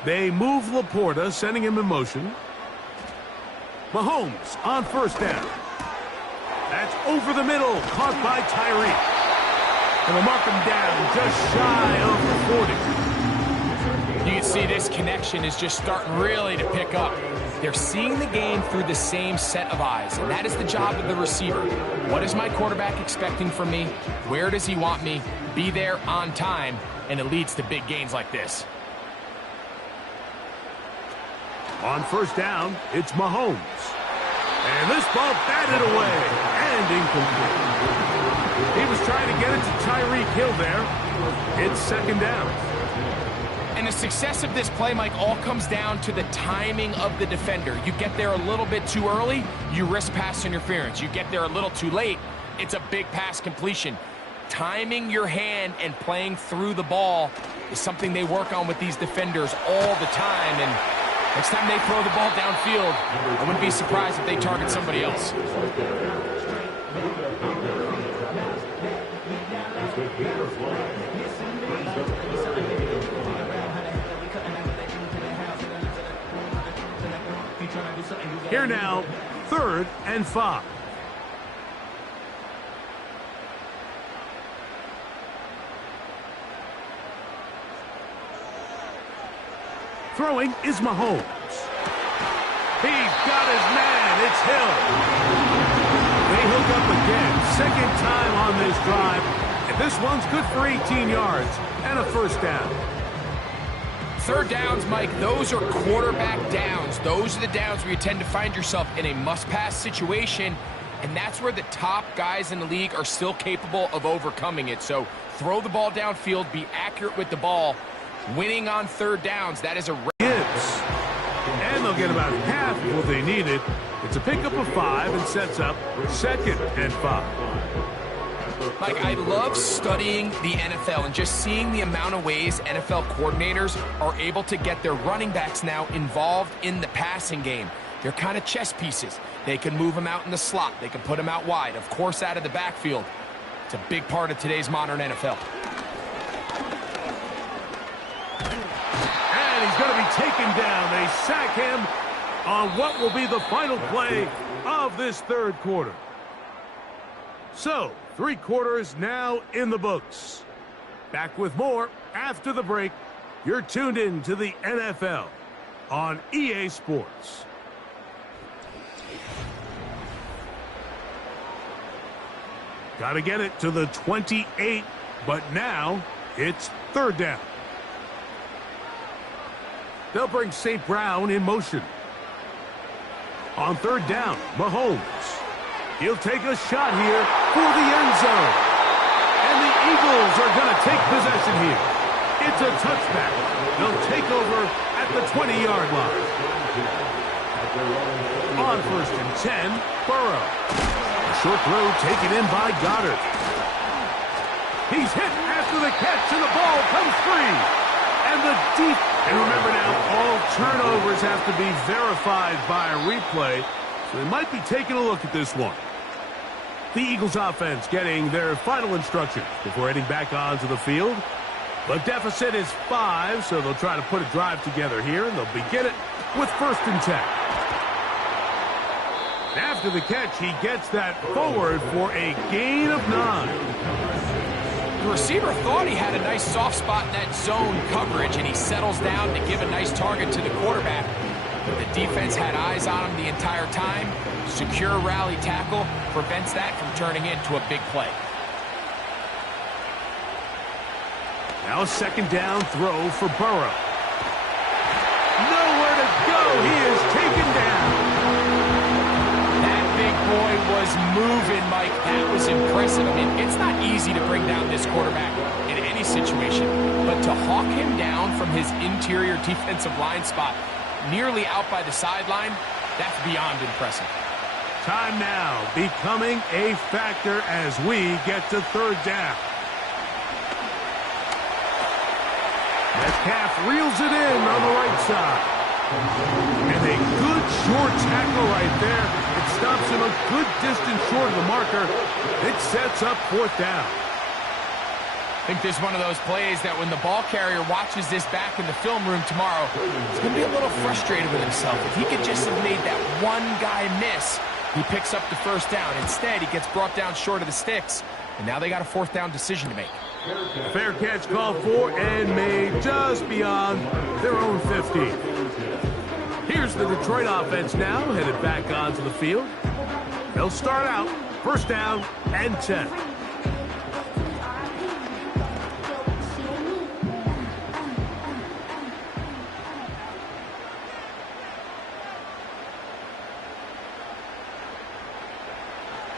They move Laporta, sending him in motion. Mahomes on first down. That's over the middle, caught by Tyreek. And they'll mark him down just shy of the 40. You can see this connection is just starting really to pick up. They're seeing the game through the same set of eyes, and that is the job of the receiver. What is my quarterback expecting from me? Where does he want me? Be there on time, and it leads to big gains like this. On first down, it's Mahomes. And this ball batted away and incomplete. He was trying to get it to Tyreek Hill there. It's second down. And the success of this play, Mike, all comes down to the timing of the defender. You get there a little bit too early, you risk pass interference. You get there a little too late, it's a big pass completion. Timing your hand and playing through the ball is something they work on with these defenders all the time. And next time they throw the ball downfield, I wouldn't be surprised if they target somebody else. Here now, 3rd and 5. Throwing is Mahomes. He's got his man. It's Hill. They hook up again. Second time on this drive. And this one's good for 18 yards and a first down. Third downs, Mike, those are quarterback downs. Those are the downs where you tend to find yourself in a must-pass situation, and that's where the top guys in the league are still capable of overcoming it. So throw the ball downfield, be accurate with the ball. Winning on third downs, that is a... And they'll get about half of what they needed. It's a pickup of 5 and sets up 2nd and 5. Mike, I love studying the NFL and just seeing the amount of ways NFL coordinators are able to get their running backs now involved in the passing game. They're kind of chess pieces. They can move them out in the slot. They can put them out wide, of course, out of the backfield. It's a big part of today's modern NFL. And he's going to be taken down. They sack him on what will be the final play of this third quarter. So, 3 quarters now in the books. Back with more after the break. You're tuned in to the NFL on EA Sports. Got to get it to the 28, but now it's 3rd down. They'll bring St. Brown in motion. On 3rd down, Mahomes. He'll take a shot here for the end zone. And the Eagles are going to take possession here. It's a touchback. They'll take over at the 20-yard line. On 1st and 10, Burrow. A short throw taken in by Goddard. He's hit after the catch, and the ball comes free. And the deep... And remember now, all turnovers have to be verified by a replay. So they might be taking a look at this one. The Eagles offense getting their final instructions before heading back onto the field. The deficit is 5, so they'll try to put a drive together here, and they'll begin it with 1st and 10. After the catch, he gets that forward for a gain of 9. The receiver thought he had a nice soft spot in that zone coverage, and he settles down to give a nice target to the quarterback. But the defense had eyes on him the entire time. Secure rally tackle prevents that from turning into a big play. Now a 2nd down throw for Burrow. Nowhere to go. He is taken down. That big boy was moving, Mike. That was impressive. I mean, it's not easy to bring down this quarterback in any situation, but to hawk him down from his interior defensive line spot nearly out by the sideline, that's beyond impressive. Time now becoming a factor as we get to 3rd down. Metcalf reels it in on the right side. And a good short tackle right there. It stops him a good distance short of the marker. It sets up 4th down. I think this is one of those plays that when the ball carrier watches this back in the film room tomorrow, he's going to be a little frustrated with himself. If he could just have made that one guy miss, he picks up the 1st down. Instead, he gets brought down short of the sticks, and now they got a 4th down decision to make. Fair catch called for and made just beyond their own 50. Here's the Detroit offense now, headed back onto the field. They'll start out 1st down and 10.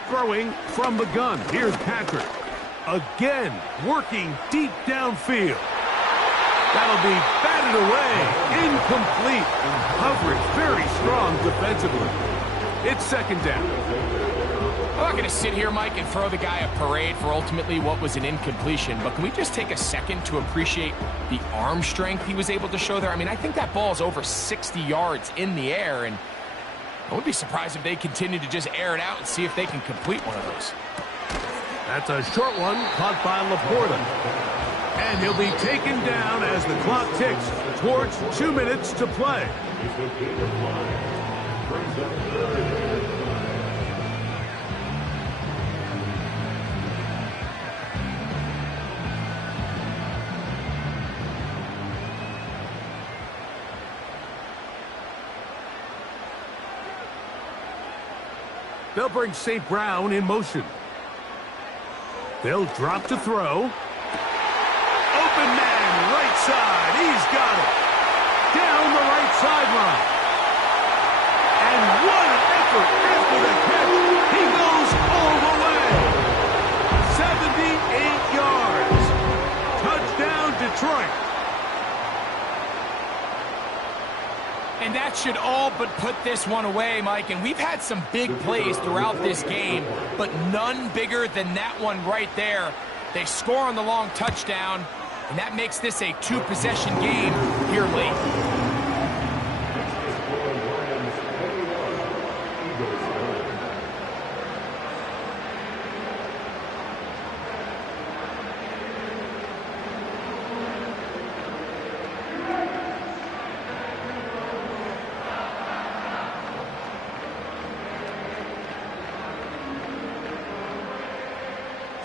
Throwing from the gun. Here's Patrick. Again, working deep downfield. That'll be batted away. Incomplete. Coverage very strong defensively. It's 2nd down. I'm not going to sit here, Mike, and throw the guy a parade for ultimately what was an incompletion, but can we just take a second to appreciate the arm strength he was able to show there? I mean, I think that ball is over 60 yards in the air, and I wouldn't be surprised if they continue to just air it out and see if they can complete one of those. That's a short one caught by Laporta. And he'll be taken down as the clock ticks towards 2 minutes to play. They'll bring St. Brown in motion. They'll drop to throw. Open man, right side. He's got it. Down the right sideline. And what an effort after the catch. He goes all the way. 78 yards. Touchdown, Detroit. And that should all but put this one away, Mike. And we've had some big plays throughout this game, but none bigger than that one right there. They score on the long touchdown, and that makes this a 2-possession game here late.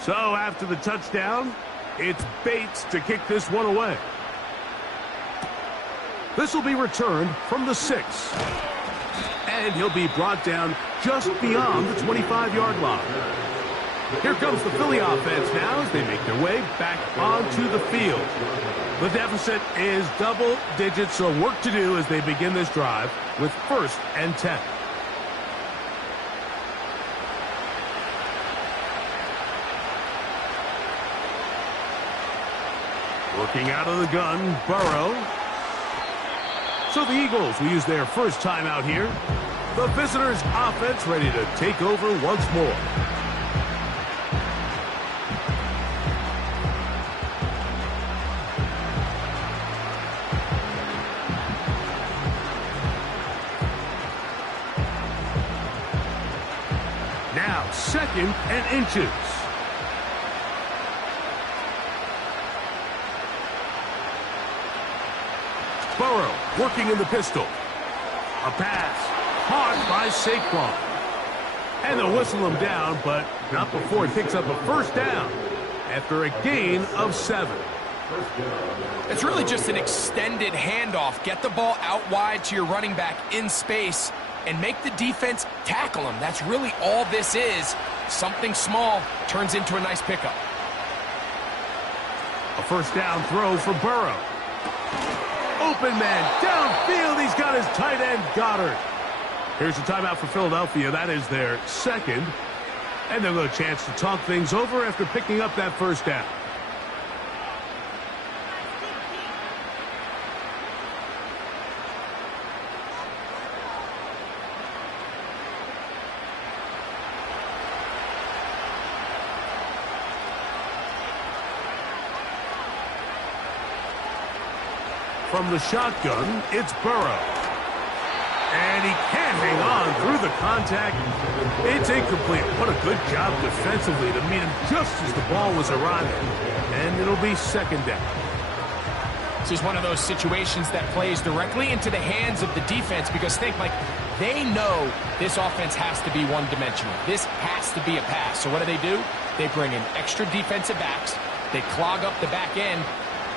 So after the touchdown, it's Bates to kick this one away. This will be returned from the 6. And he'll be brought down just beyond the 25-yard line. Here comes the Philly offense now as they make their way back onto the field. The deficit is double digits, so work to do as they begin this drive with 1st and 10. Working out of the gun, Burrow. So the Eagles will use their first time out here. The visitors' offense ready to take over once more. 2nd and inches. Burrow working in the pistol. A pass caught by Saquon. And they'll whistle him down, but not before he picks up a first down after a gain of 7. It's really just an extended handoff. Get the ball out wide to your running back in space and make the defense tackle him. That's really all this is. Something small turns into a nice pickup. A first down throw for Burrow. Open man downfield. He's got his tight end, Goddard. Here's a timeout for Philadelphia. That is their 2nd. And they'll get a chance to talk things over after picking up that first down. From the shotgun, it's Burrow. And he can't hang on through the contact. It's incomplete. What a good job defensively to meet him just as the ball was arriving. And it'll be 2nd down. This is one of those situations that plays directly into the hands of the defense because think, like, they know this offense has to be one-dimensional. This has to be a pass. So what do? They bring in extra defensive backs. They clog up the back end.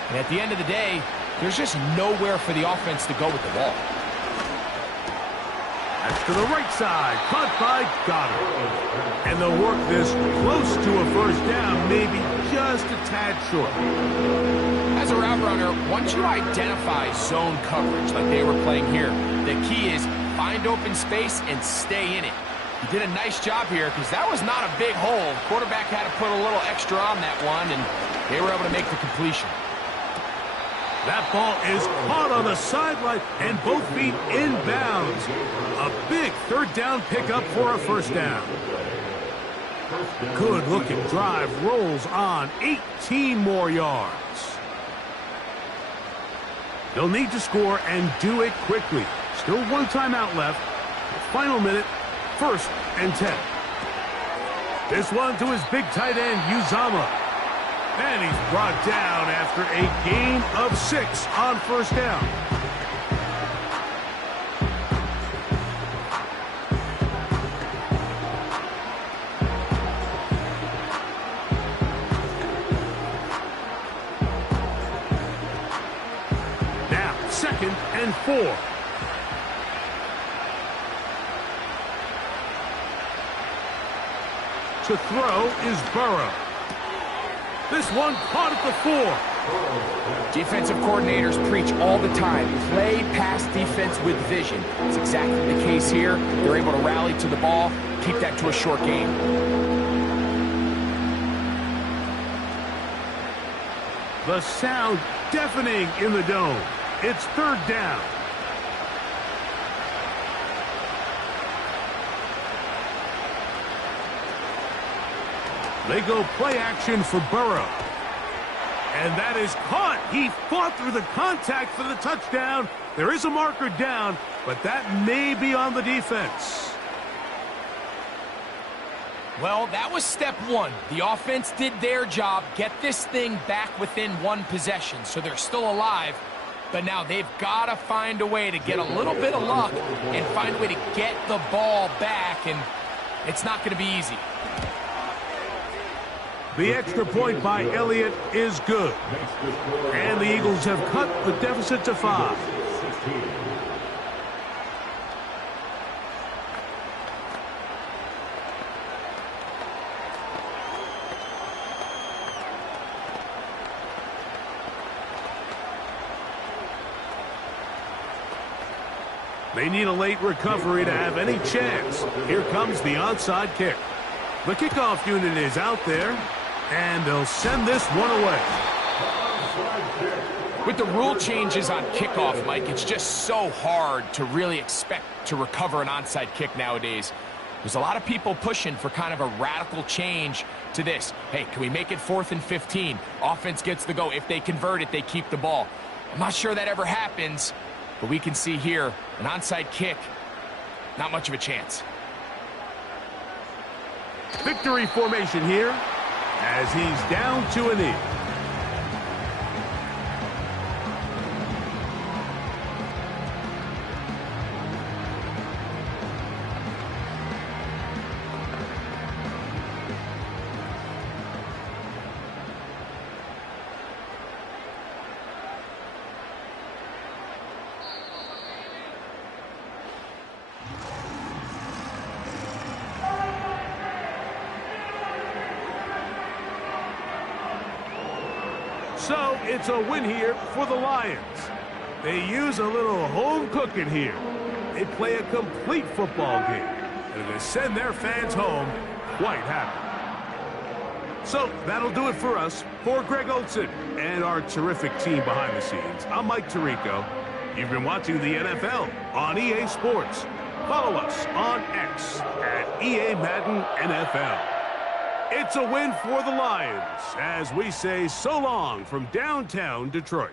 And at the end of the day, there's just nowhere for the offense to go with the ball. That's to the right side, caught by Goddard. And they'll work this close to a first down, maybe just a tad short. As a route runner, once you identify zone coverage like they were playing here, the key is find open space and stay in it. He did a nice job here because that was not a big hole. The quarterback had to put a little extra on that one, and they were able to make the completion. That ball is caught on the sideline and both feet inbounds. A big 3rd down pickup for a first down. Good looking drive, rolls on 18 more yards. They'll need to score and do it quickly. Still 1 timeout left. The final minute, 1st and 10. This one to his big tight end, Uzama. And he's brought down after a gain of 6 on first down. Now, 2nd and 4. To throw is Burrow. This one caught at the 4. Defensive coordinators preach all the time, play pass defense with vision. It's exactly the case here. They're able to rally to the ball, keep that to a short game. The sound deafening in the dome. It's 3rd down. They go play action for Burrow. And that is caught. He fought through the contact for the touchdown. There is a marker down, but that may be on the defense. Well, that was step 1. The offense did their job, get this thing back within 1 possession, so they're still alive. But now they've got to find a way to get a little bit of luck and find a way to get the ball back, and it's not going to be easy. The extra point by Elliott is good. And the Eagles have cut the deficit to 5. They need a late recovery to have any chance. Here comes the onside kick. The kickoff unit is out there. And they'll send this one away. With the rule changes on kickoff, Mike, it's just so hard to really expect to recover an onside kick nowadays. There's a lot of people pushing for kind of a radical change to this. Hey, can we make it 4th and 15? Offense gets the go. If they convert it, they keep the ball. I'm not sure that ever happens, but we can see here an onside kick, not much of a chance. Victory formation here as he's down to a knee. So it's a win here for the Lions. They use a little home cooking here. They play a complete football game, and they send their fans home quite happy. So that'll do it for us. For Greg Olson and our terrific team behind the scenes, I'm Mike Tirico. You've been watching the NFL on EA Sports. Follow us on X at EA Madden NFL. It's a win for the Lions as we say so long from downtown Detroit.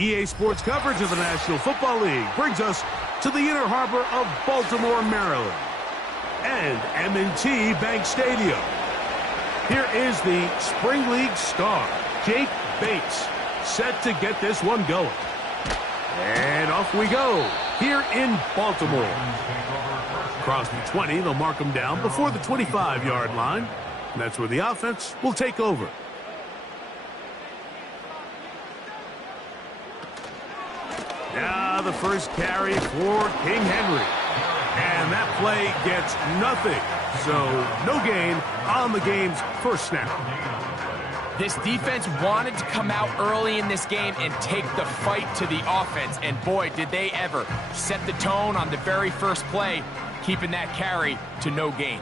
EA Sports coverage of the National Football League brings us to the inner harbor of Baltimore, Maryland, and M&T Bank Stadium. Here is the Spring League star, Jake Bates, set to get this one going. And off we go, here in Baltimore. Across the 20, they'll mark them down before the 25-yard line. And that's where the offense will take over. Now the first carry for King Henry. And that play gets nothing. So no gain on the game's first snap. This defense wanted to come out early in this game and take the fight to the offense. And boy, did they ever set the tone on the very first play, keeping that carry to no gain.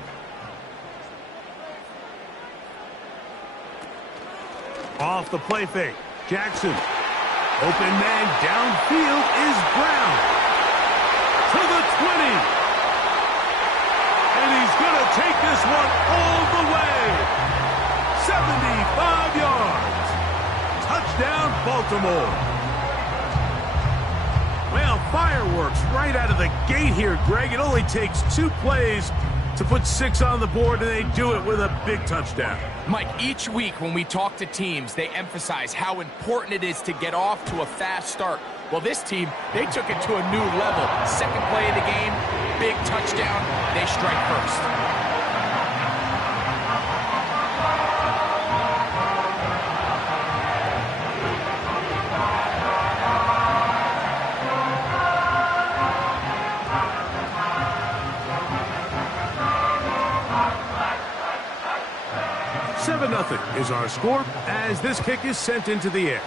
Off the play fake, Jackson. Open man downfield is Brown. To the 20. And he's going to take this one all the way. 75 yards. Touchdown, Baltimore. Well, fireworks right out of the gate here, Greg. It only takes 2 plays to put 6 on the board, and they do it with a big touchdown. Mike, each week when we talk to teams, they emphasize how important it is to get off to a fast start. Well, this team, they took it to a new level. Second play of the game, big touchdown, they strike first. Nothing is our score as this kick is sent into the air.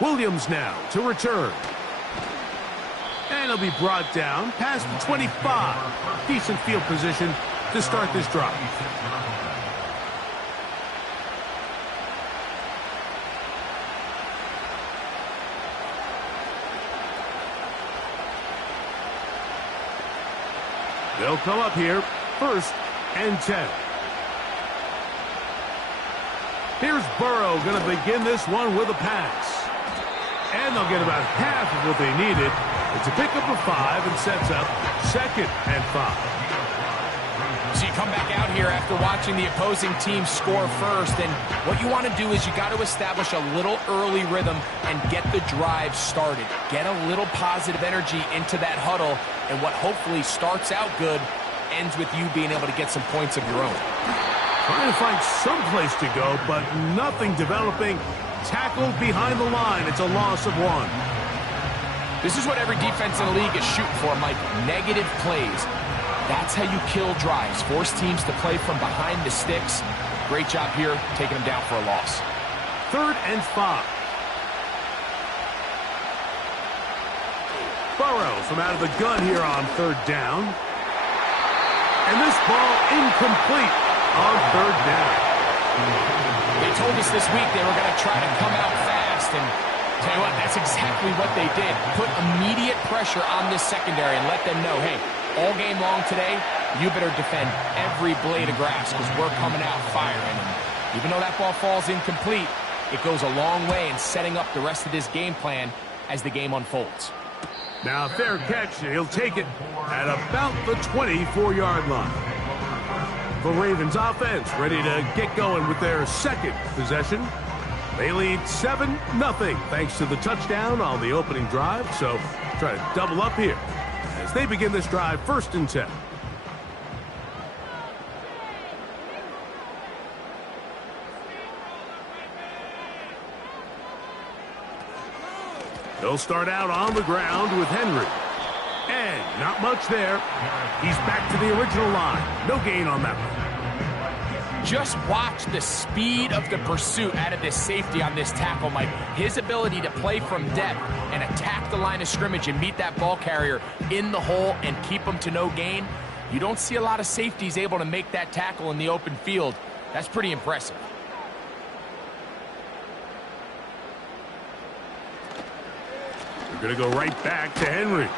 Williams now to return. And he'll be brought down past the 25. Decent field position to start this drive. They'll come up here first and 10. Here's Burrow going to begin this one with a pass. And they'll get about half of what they needed. It's a pickup of 5 and sets up 2nd and 5. So you come back out here after watching the opposing team score first, and what you want to do is you got to establish a little early rhythm and get the drive started. Get a little positive energy into that huddle, and what hopefully starts out good ends with you being able to get some points of your own. Trying to find some place to go, but nothing developing. Tackled behind the line. It's a loss of 1. This is what every defense in the league is shooting for, Mike. Negative plays. That's how you kill drives. Force teams to play from behind the sticks. Great job here, taking them down for a loss. 3rd and 5. Burrow from out of the gun here on 3rd down. And this ball incomplete on 3rd down. They told us this week they were going to try to come out fast, and tell you what, that's exactly what they did. Put immediate pressure on this secondary and let them know, hey, all game long today, you better defend every blade of grass because we're coming out firing. And even though that ball falls incomplete, it goes a long way in setting up the rest of this game plan as the game unfolds. Now, fair catch. He'll take it at about the 24-yard line. The Ravens offense ready to get going with their 2nd possession. They lead 7-0 thanks to the touchdown on the opening drive. So try to double up here as they begin this drive 1st and 10. They'll start out on the ground with Henry. And not much there. He's back to the original line. No gain on that one. Just watch the speed of the pursuit out of this safety on this tackle, Mike. His ability to play from depth and attack the line of scrimmage and meet that ball carrier in the hole and keep him to no gain. You don't see a lot of safeties able to make that tackle in the open field. That's pretty impressive. They're going to go right back to Henry.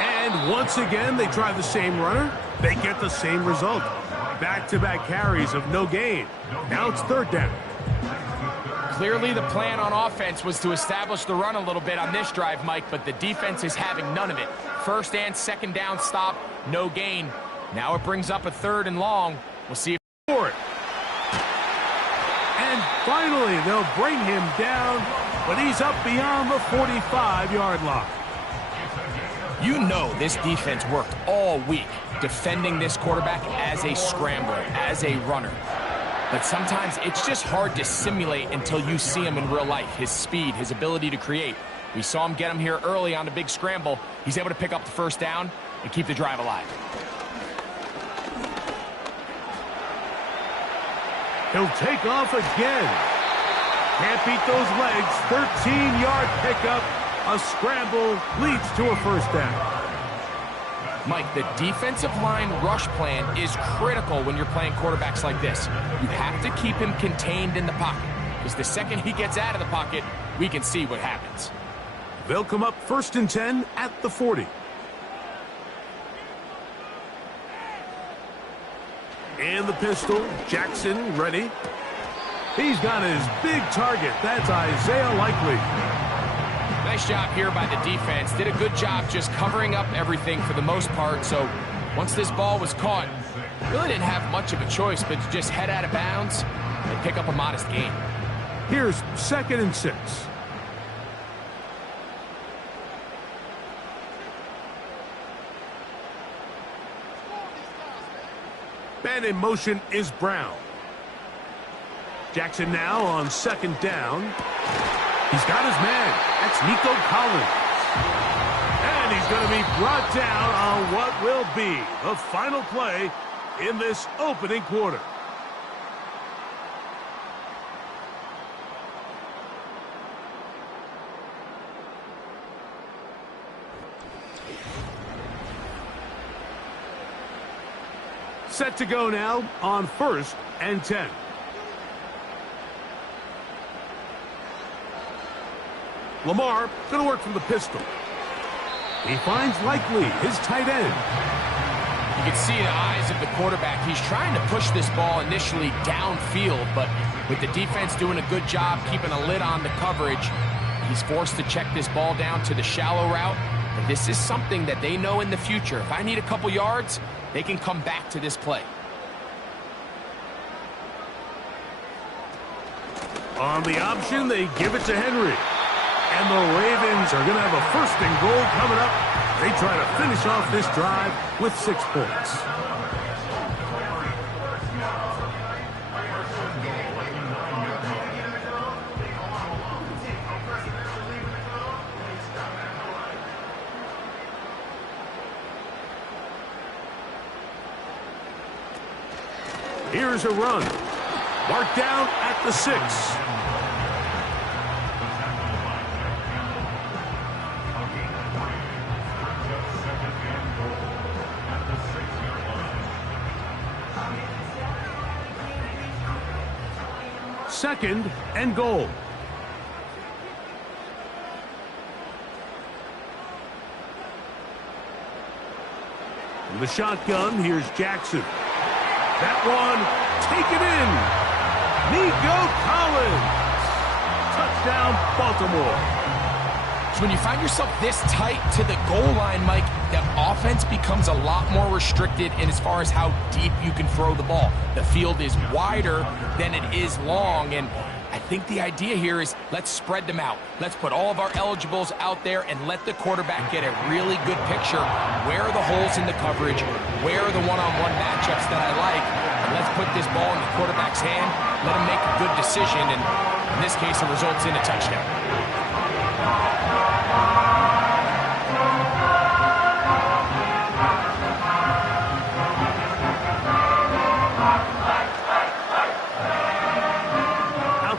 And once again, they try the same runner. They get the same result. Back-to-back carries of no gain. Now it's 3rd down. Clearly the plan on offense was to establish the run a little bit on this drive, Mike, but the defense is having none of it. First and second down stop, no gain. Now it brings up a 3rd and long. We'll see if it. And finally, they'll bring him down, but he's up beyond the 45-yard line. you know this defense worked all week defending this quarterback as a scrambler, as a runner. But sometimes it's just hard to simulate until you see him in real life, his speed, his ability to create. We saw him get him here early on the big scramble. He's able to pick up the first down and keep the drive alive. He'll take off again. Can't beat those legs. 13-yard pickup. A scramble leads to a first down. Mike, the defensive line rush plan is critical when you're playing quarterbacks like this. You have to keep him contained in the pocket, because the second he gets out of the pocket, we can see what happens. They'll come up 1st and 10 at the 40. And the pistol, Jackson ready. He's got his big target. That's Isaiah Likely. Nice job here by the defense. Did a good job just covering up everything for the most part. So once this ball was caught, really didn't have much of a choice but to just head out of bounds and pick up a modest gain. Here's 2nd and 6. Man in motion is Brown. Jackson now on 2nd down. He's got his man. That's Nico Collins. And he's going to be brought down on what will be the final play in this opening quarter. Set to go now on 1st and 10. Lamar going to work from the pistol. He finds Likely, his tight end. You can see the eyes of the quarterback. He's trying to push this ball initially downfield, but with the defense doing a good job keeping a lid on the coverage, he's forced to check this ball down to the shallow route. And this is something that they know in the future. If I need a couple yards, they can come back to this play. On the option, they give it to Henry. And the Ravens are going to have a 1st and goal coming up. They try to finish off this drive with 6 points. Here's a run. Marked down at the 6. Second and goal. From the shotgun, here's Jackson. That one, taken in. Nico Collins. Touchdown, Baltimore. So when you find yourself this tight to the goal line, Mike, the offense becomes a lot more restricted in as far as how deep you can throw the ball. The field is wider than it is long, and I think the idea here is let's spread them out. Let's put all of our eligibles out there and let the quarterback get a really good picture. Where are the holes in the coverage? Where are the one-on-one matchups that I like? And let's put this ball in the quarterback's hand, let him make a good decision, and in this case, it results in a touchdown.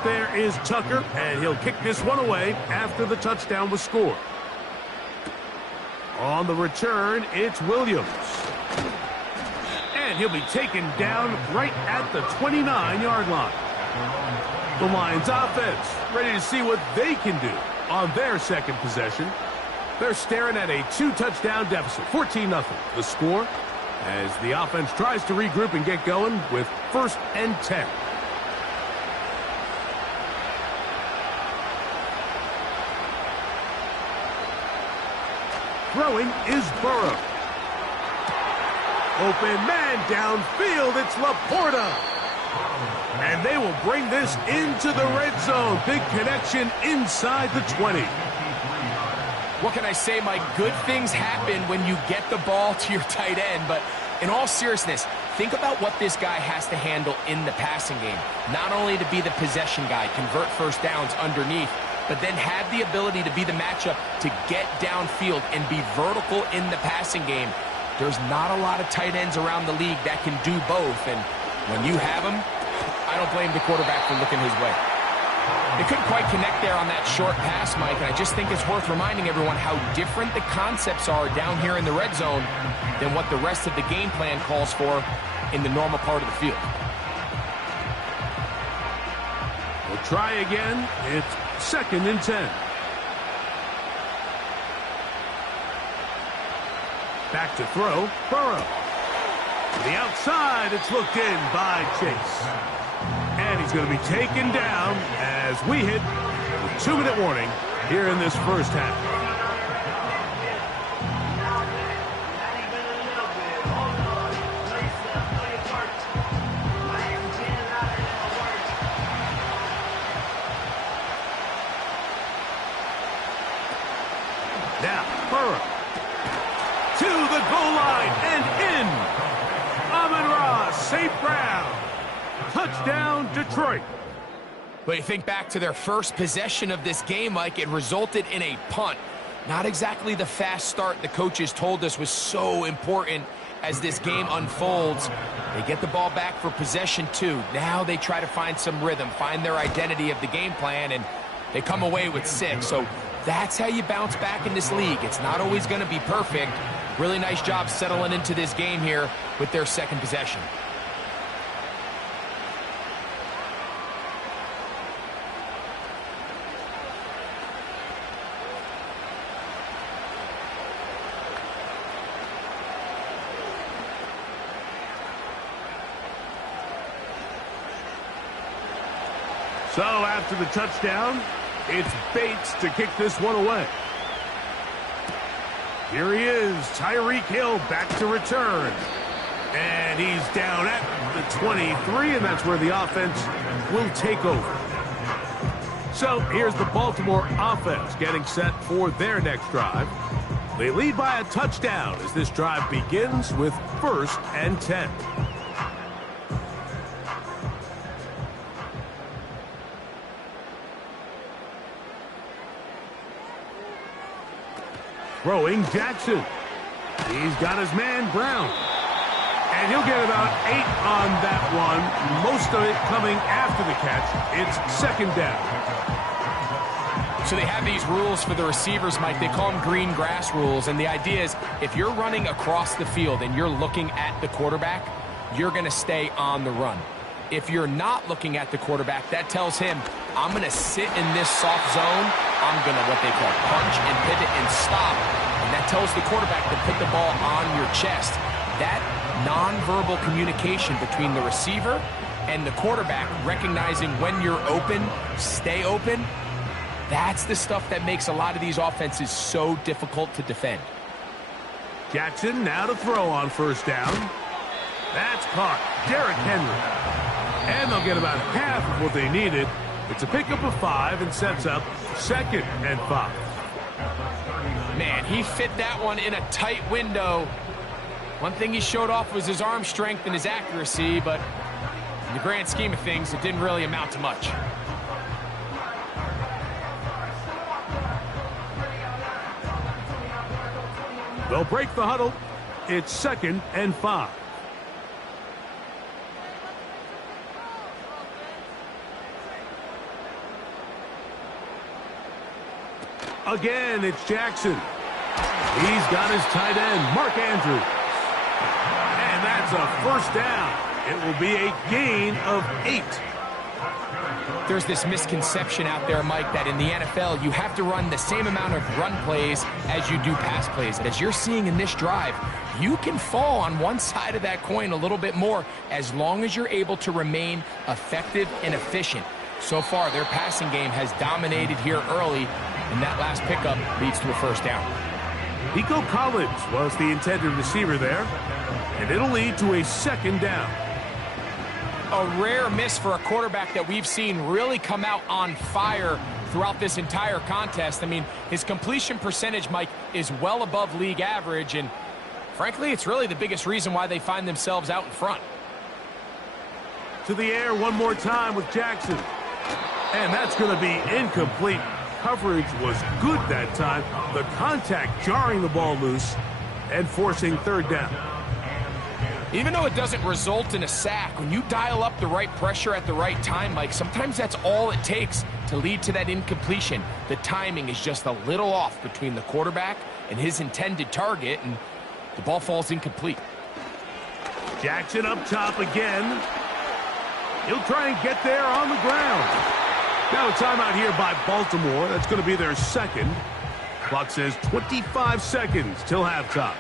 There is Tucker, and he'll kick this one away after the touchdown was scored. On the return, it's Williams. And he'll be taken down right at the 29-yard line. The Lions offense ready to see what they can do on their second possession. They're staring at a 2-touchdown deficit, 14-0. The score as the offense tries to regroup and get going with 1st and 10. Throwing is Burrow. Open man downfield. It's Laporta. And they will bring this into the red zone. Big connection inside the 20. What can I say, Mike? Good things happen when you get the ball to your tight end. But in all seriousness, think about what this guy has to handle in the passing game. Not only to be the possession guy, convert first downs underneath, but then have the ability to be the matchup to get downfield and be vertical in the passing game. There's not a lot of tight ends around the league that can do both. And when you have them, I don't blame the quarterback for looking his way. They couldn't quite connect there on that short pass, Mike, and I just think it's worth reminding everyone how different the concepts are down here in the red zone than what the rest of the game plan calls for in the normal part of the field. We'll try again. It's 2nd and 10. Back to throw, Burrow. To the outside, it's looked in by Chase. And he's going to be taken down as we hit the 2-minute warning here in this first half. Now, Burrow. To the goal line and in. Amon-Ra, safe ground. Touchdown, Detroit. But you think back to their first possession of this game, Mike, it resulted in a punt. Not exactly the fast start the coaches told us was so important as this game unfolds. They get the ball back for possession 2. Now they try to find some rhythm, find their identity of the game plan, and they come away with 6. So that's how you bounce back in this league. It's not always going to be perfect. Really nice job settling into this game here with their second possession. So after the touchdown, it's Bates to kick this one away. Here he is, Tyreek Hill back to return. And he's down at the 23, and that's where the offense will take over. So here's the Baltimore offense getting set for their next drive. They lead by a touchdown as this drive begins with 1st and 10. Throwing Jackson. He's got his man Brown. And he'll get about 8 on that one. Most of it coming after the catch. It's 2nd down. So they have these rules for the receivers, Mike. They call them green grass rules. And the idea is if you're running across the field and you're looking at the quarterback, you're going to stay on the run. If you're not looking at the quarterback, that tells him, I'm going to sit in this soft zone. I'm going to what they call punch and pivot and stop. And that tells the quarterback to put the ball on your chest. That nonverbal communication between the receiver and the quarterback, recognizing when you're open, stay open, that's the stuff that makes a lot of these offenses so difficult to defend. Jackson now to throw on 1st down. That's caught. Derrick Henry. And they'll get about half of what they needed. It's a pickup of 5 and sets up 2nd and 5. Man, he fit that one in a tight window. One thing he showed off was his arm strength and his accuracy, but in the grand scheme of things, it didn't really amount to much. They'll break the huddle. It's 2nd and 5. Again, it's Jackson. He's got his tight end, Mark Andrews. And that's a 1st down. It will be a gain of 8. There's this misconception out there, Mike, that in the NFL, you have to run the same amount of run plays as you do pass plays. And as you're seeing in this drive, you can fall on one side of that coin a little bit more as long as you're able to remain effective and efficient. So far, their passing game has dominated here early, and that last pickup leads to a 1st down. Nico Collins was the intended receiver there, and it'll lead to a second down. A rare miss for a quarterback that we've seen really come out on fire throughout this entire contest. I mean, his completion percentage, Mike, is well above league average, and frankly, it's really the biggest reason why they find themselves out in front. To the air one more time with Jackson. And that's going to be incomplete. Coverage was good that time. The contact jarring the ball loose and forcing third down. Even though it doesn't result in a sack, when you dial up the right pressure at the right time, Mike, sometimes that's all it takes to lead to that incompletion. The timing is just a little off between the quarterback and his intended target, and the ball falls incomplete. Jackson up top again. He'll try and get there on the ground. Now a timeout here by Baltimore. That's going to be their second. Clock says 25 seconds till halftime.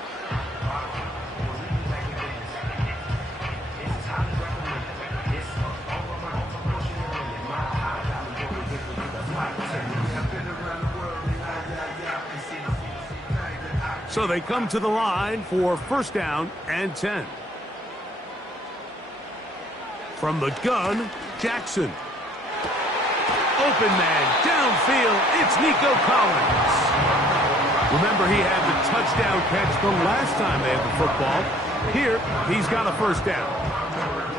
So they come to the line for first down and 10. From the gun, Jackson. Open man, downfield, it's Nico Collins. Remember, he had the touchdown catch the last time they had the football. Here, he's got a first down.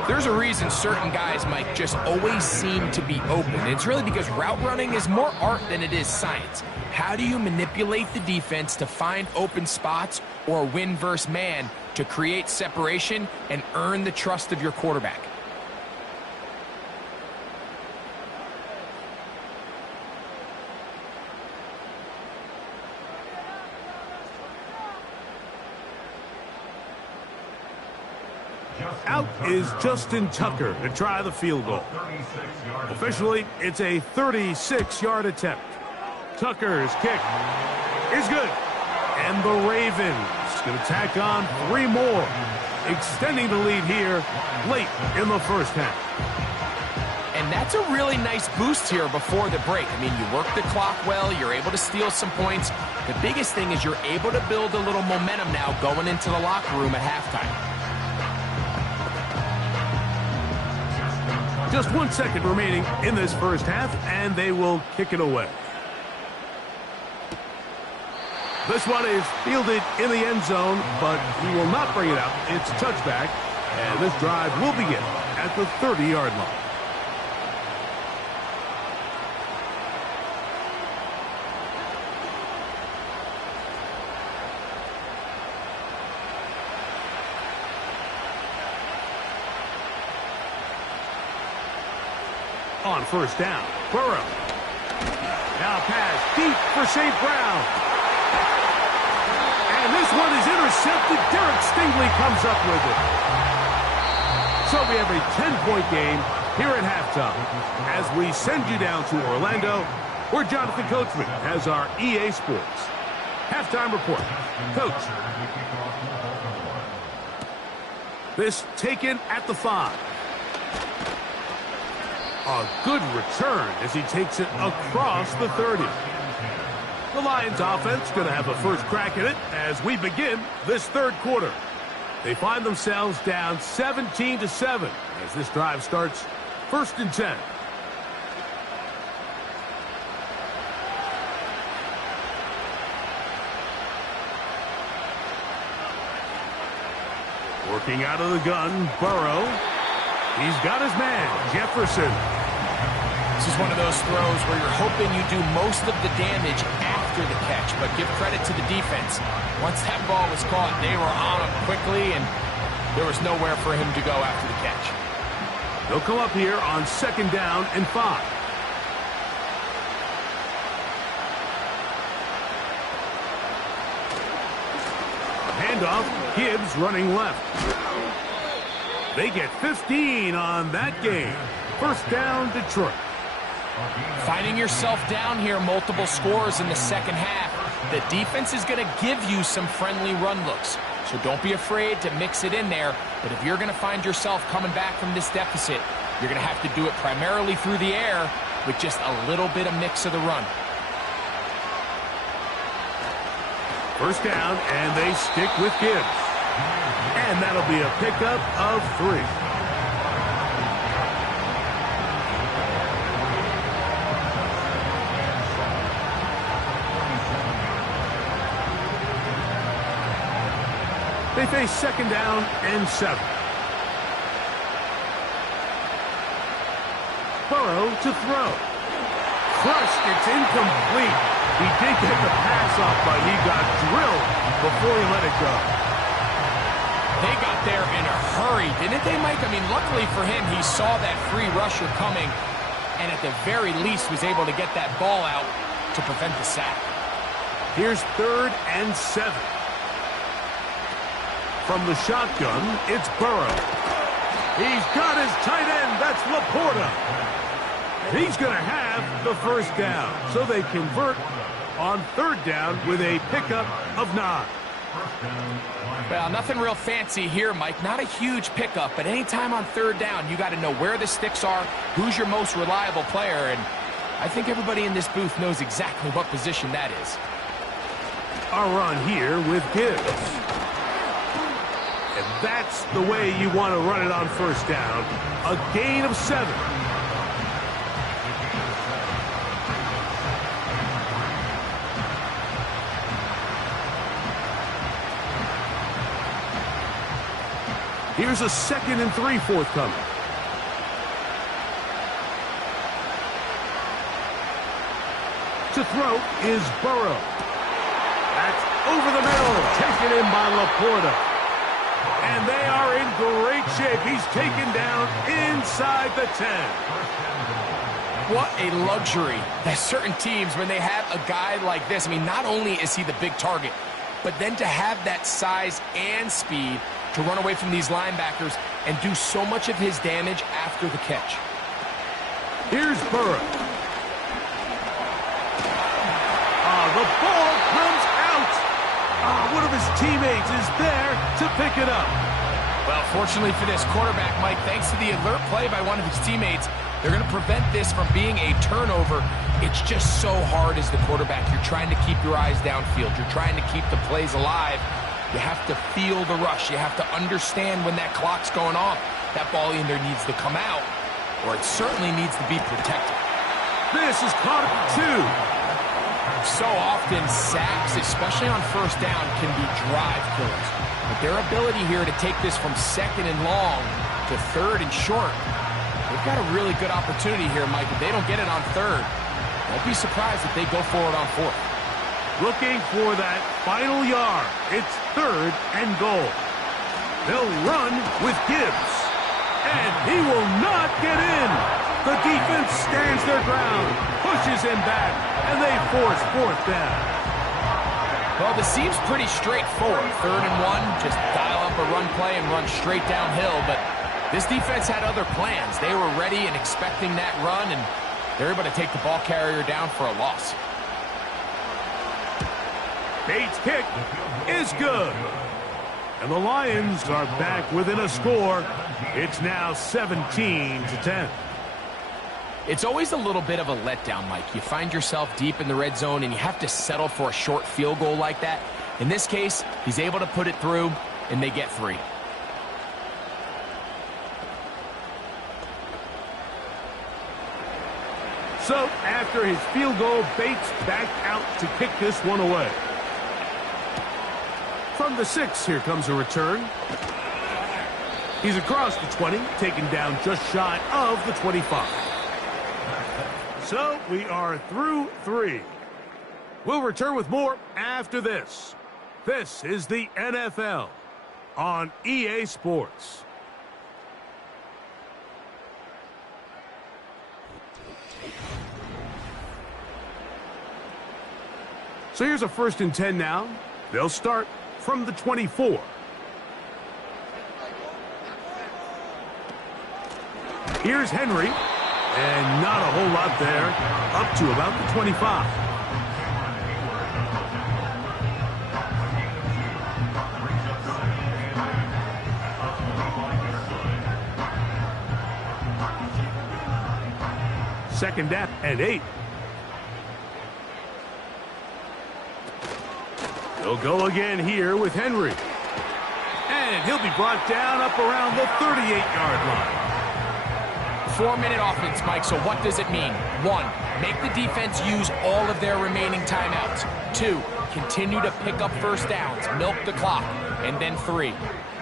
There's a reason certain guys, Mike, just always seem to be open. It's really because route running is more art than it is science. How do you manipulate the defense to find open spots or win versus man to create separation and earn the trust of your quarterback? Out is Justin Tucker to try the field goal. Officially, it's a 36-yard attempt. Tucker's kick is good. And the Ravens going to tack on 3 more, extending the lead here late in the first half. And that's a really nice boost here before the break. I mean, you work the clock well, you're able to steal some points. The biggest thing is you're able to build a little momentum now going into the locker room at halftime. Just 1 second remaining in this first half, and they will kick it away. This one is fielded in the end zone, but he will not bring it out. It's touchback, and this drive will begin at the 30-yard line. On first down, Burrow. Now pass deep for St. Brown. And this one is intercepted. Derek Stingley comes up with it. So we have a 10-point game here at halftime as we send you down to Orlando, where Jonathan Coachman has our EA Sports halftime report. Coach. This taken at the 5. A good return as he takes it across the 30. The Lions offense going to have a first crack at it as we begin this third quarter. They find themselves down 17-7 as this drive starts first and 10. Working out of the gun, Burrow. He's got his man, Jefferson. This is one of those throws where you're hoping you do most of the damage after the catch, but give credit to the defense. Once that ball was caught, they were on him quickly, and there was nowhere for him to go after the catch. They'll come up here on second down and 5. Handoff, Gibbs running left. They get 15 on that game. First down, Detroit. Finding yourself down here, multiple scores in the second half. The defense is going to give you some friendly run looks. So don't be afraid to mix it in there. But if you're going to find yourself coming back from this deficit, you're going to have to do it primarily through the air with just a little bit of mix of the run. First down, and they stick with Gibbs. And that'll be a pickup of 3. They face second down and 7. Burrow to throw. Crushed, it's incomplete. He did get the pass off, but he got drilled before he let it go. They got there in a hurry, didn't they, Mike? I mean, luckily for him, he saw that free rusher coming, and at the very least was able to get that ball out to prevent the sack. Here's 3rd and 7. From the shotgun, it's Burrow. He's got his tight end. That's Laporta. He's going to have the first down. So they convert on 3rd down with a pickup of 9. Well, nothing real fancy here, Mike. Not a huge pickup, but anytime on 3rd down, you got to know where the sticks are, who's your most reliable player, and I think everybody in this booth knows exactly what position that is. A run here with Gibbs. And that's the way you want to run it on 1st down. A gain of 7. Here's a 2nd and 3 forthcoming. To throw is Burrow. That's over the middle, taken in by Laporta. And they are in great shape. He's taken down inside the 10. What a luxury that certain teams, when they have a guy like this, I mean, not only is he the big target, but then to have that size and speed to run away from these linebackers and do so much of his damage after the catch. Here's Burrow. The ball comes out. One of his teammates is there to pick it up. Well, fortunately for this quarterback, Mike, thanks to the alert play by one of his teammates, they're going to prevent this from being a turnover. It's just so hard as the quarterback. You're trying to keep your eyes downfield. You're trying to keep the plays alive. You have to feel the rush. You have to understand when that clock's going off. That ball either needs to come out or it certainly needs to be protected. This is caught at 2. So often, sacks, especially on 1st down, can be drive killers. But their ability here to take this from 2nd and long to 3rd and short, they've got a really good opportunity here, Mike. If they don't get it on 3rd, don't be surprised if they go for it on 4th. Looking for that final yard. It's 3rd and goal. They'll run with Gibbs. And he will not get in. The defense stands their ground, pushes him back, and they force 4th down. Well, this seems pretty straightforward. 3rd and 1, just dial up a run play and run straight downhill. But this defense had other plans. They were ready and expecting that run, and they're able to take the ball carrier down for a loss. Bates' kick is good. And the Lions are back within a score. It's now 17-10. It's always a little bit of a letdown, Mike. You find yourself deep in the red zone, and you have to settle for a short field goal like that. In this case, he's able to put it through, and they get 3. So, after his field goal, Bates backed out to kick this one away. From the 6, here comes a return. He's across the 20, taken down just shy of the 25. So, we are through 3. We'll return with more after this. This is the NFL on EA Sports. So here's a 1st and 10 now. They'll start from the 24. Here's Henry. And not a whole lot there. Up to about the 25. Second down and 8. He'll go again here with Henry. And he'll be brought down up around the 38-yard line. 4-minute offense, Mike, so what does it mean? 1, make the defense use all of their remaining timeouts. 2, continue to pick up first downs, milk the clock. And then 3,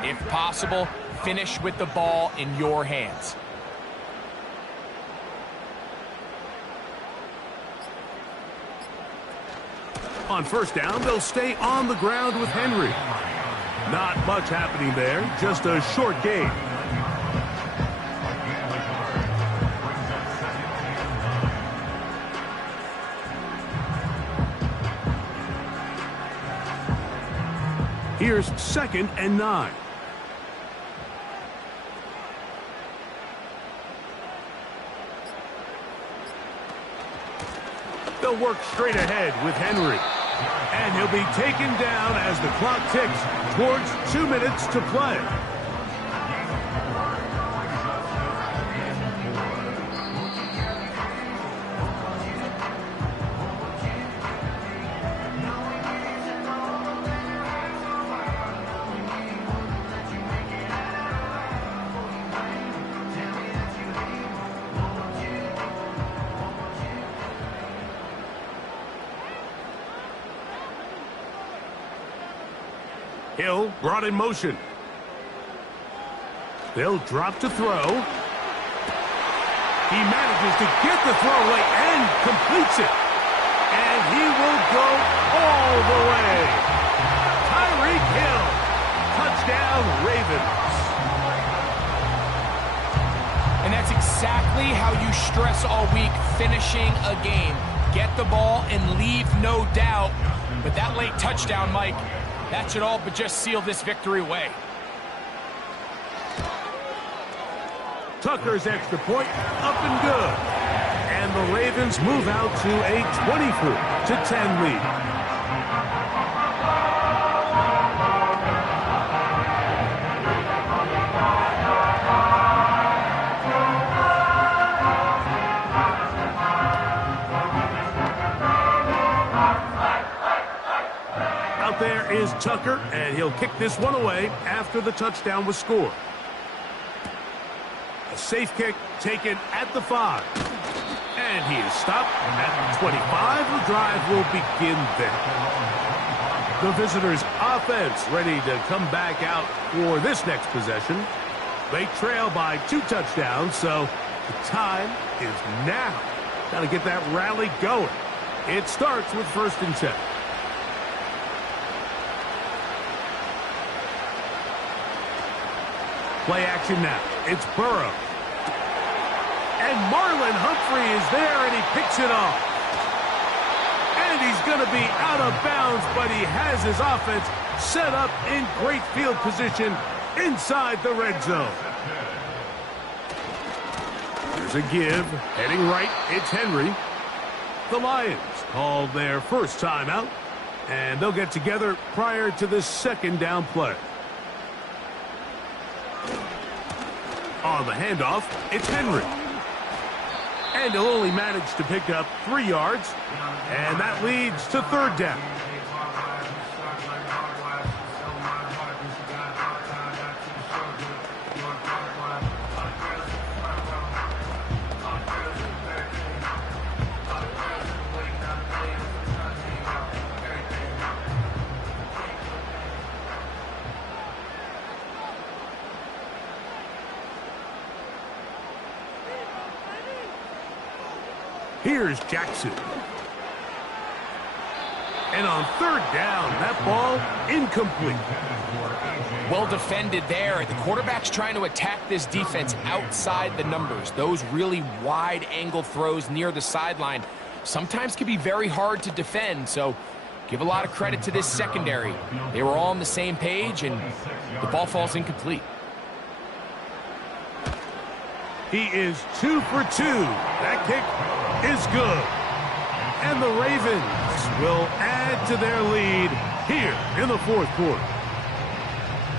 if possible, finish with the ball in your hands. On first down, they'll stay on the ground with Henry. Not much happening there, just a short gain. Here's 2nd and 9. They'll work straight ahead with Henry. And he'll be taken down as the clock ticks towards 2 minutes to play. Hill brought in motion. They'll drop to throw. He manages to get the throw away and completes it. And he will go all the way. Tyreek Hill. Touchdown, Ravens. And that's exactly how you stress all week, finishing a game. Get the ball and leave no doubt. But that late touchdown, Mike, that should all but just seal this victory away. Tucker's extra point up and good. And the Ravens move out to a 24-10 lead. There is Tucker, and he'll kick this one away after the touchdown was scored. A safe kick taken at the 5. And he is stopped at the 25. The drive will begin there. The visitors' offense ready to come back out for this next possession. They trail by 2 touchdowns, so the time is now. Got to get that rally going. It starts with 1st and 10. Play action now. It's Burrow. And Marlon Humphrey is there, and he picks it off. And he's going to be out of bounds, but he has his offense set up in great field position inside the red zone. Here's a give. Heading right, it's Henry. The Lions called their first timeout, and they'll get together prior to this 2nd down play. On the handoff, it's Henry. And he'll only manage to pick up 3 yards. And that leads to 3rd down. Here's Jackson. And on 3rd down, that ball incomplete. Well defended there. The quarterback's trying to attack this defense outside the numbers. Those really wide angle throws near the sideline sometimes can be very hard to defend, so give a lot of credit to this secondary. They were all on the same page, and the ball falls incomplete. He is 2 for 2. That kick is good. And the Ravens will add to their lead here in the 4th quarter.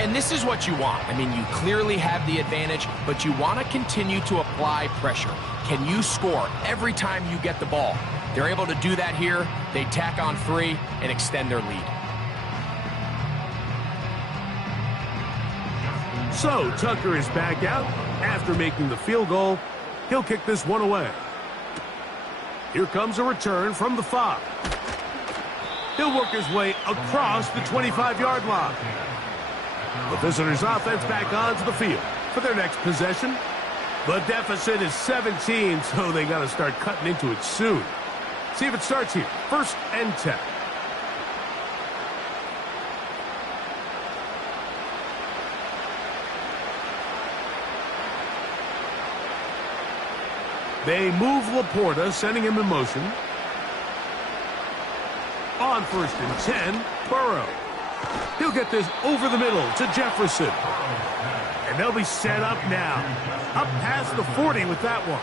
And this is what you want. I mean, you clearly have the advantage, but you want to continue to apply pressure. Can you score every time you get the ball? They're able to do that here. They tack on 3 and extend their lead. So Tucker is back out after making the field goal. He'll kick this one away. Here comes a return from the 5. He'll work his way across the 25-yard line. The visitors' offense back onto the field for their next possession. The deficit is 17, so they got to start cutting into it soon. See if it starts here. 1st and 10. They move Laporta, sending him in motion. On 1st and 10, Burrow. He'll get this over the middle to Jefferson. And they'll be set up now. Up past the 40 with that one.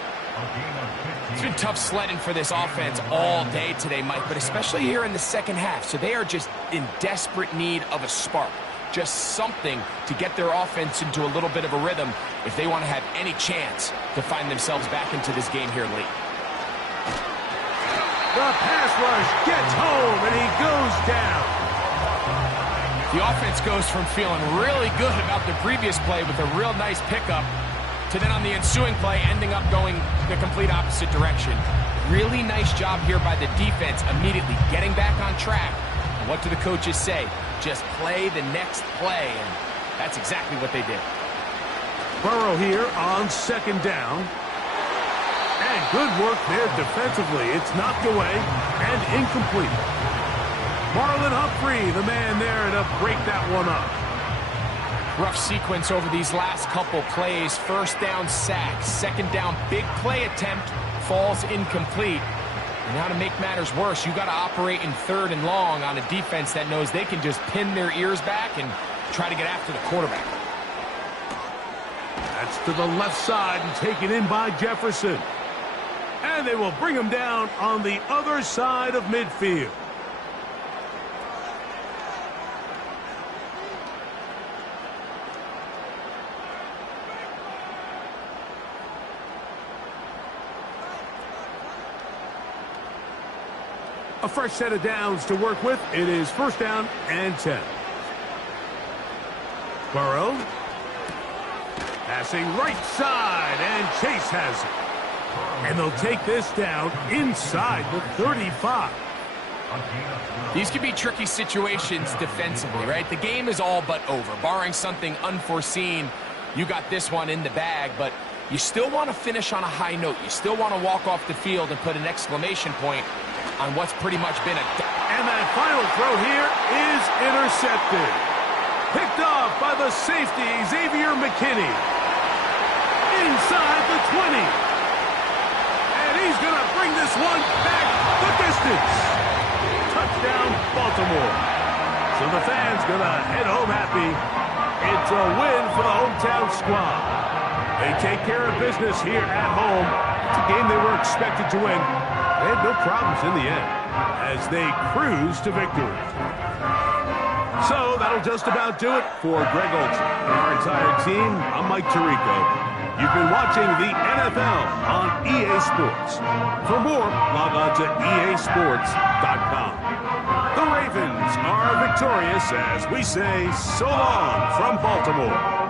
It's been tough sledding for this offense all day today, Mike, but especially here in the second half. So they are just in desperate need of a spark. Just something to get their offense into a little bit of a rhythm if they want to have any chance to find themselves back into this game here late. The pass rush gets home, and he goes down. The offense goes from feeling really good about the previous play with a real nice pickup to then on the ensuing play ending up going the complete opposite direction. Really nice job here by the defense immediately getting back on track. And what do the coaches say? Just play the next play, and that's exactly what they did. Burrow here on 2nd down. And good work there defensively. It's knocked away and incomplete. Marlon Humphrey, the man there to break that one up. Rough sequence over these last couple plays. 1st down sack, 2nd down big play attempt, falls incomplete. And now to make matters worse, you got to operate in 3rd and long on a defense that knows they can just pin their ears back and try to get after the quarterback. That's to the left side and taken in by Jefferson. And they will bring him down on the other side of midfield. A fresh set of downs to work with. It is 1st down and 10. Burrow. Passing right side, and Chase has it. And they'll take this down inside the 35. These could be tricky situations defensively, right? The game is all but over. Barring something unforeseen, you got this one in the bag, but you still want to finish on a high note. You still want to walk off the field and put an exclamation point on what's pretty much been a... And that final throw here is intercepted. Picked off by the safety, Xavier McKinney. Inside the 20. And he's going to bring this one back the distance. Touchdown, Baltimore. So the fans going to head home happy. It's a win for the hometown squad. They take care of business here at home. It's a game they were expected to win. They had no problems in the end as they cruise to victory. So that'll just about do it for Greg Olson and our entire team. I'm Mike Tirico. You've been watching the NFL on EA Sports. For more, log on to easports.com. The Ravens are victorious as we say so long from Baltimore.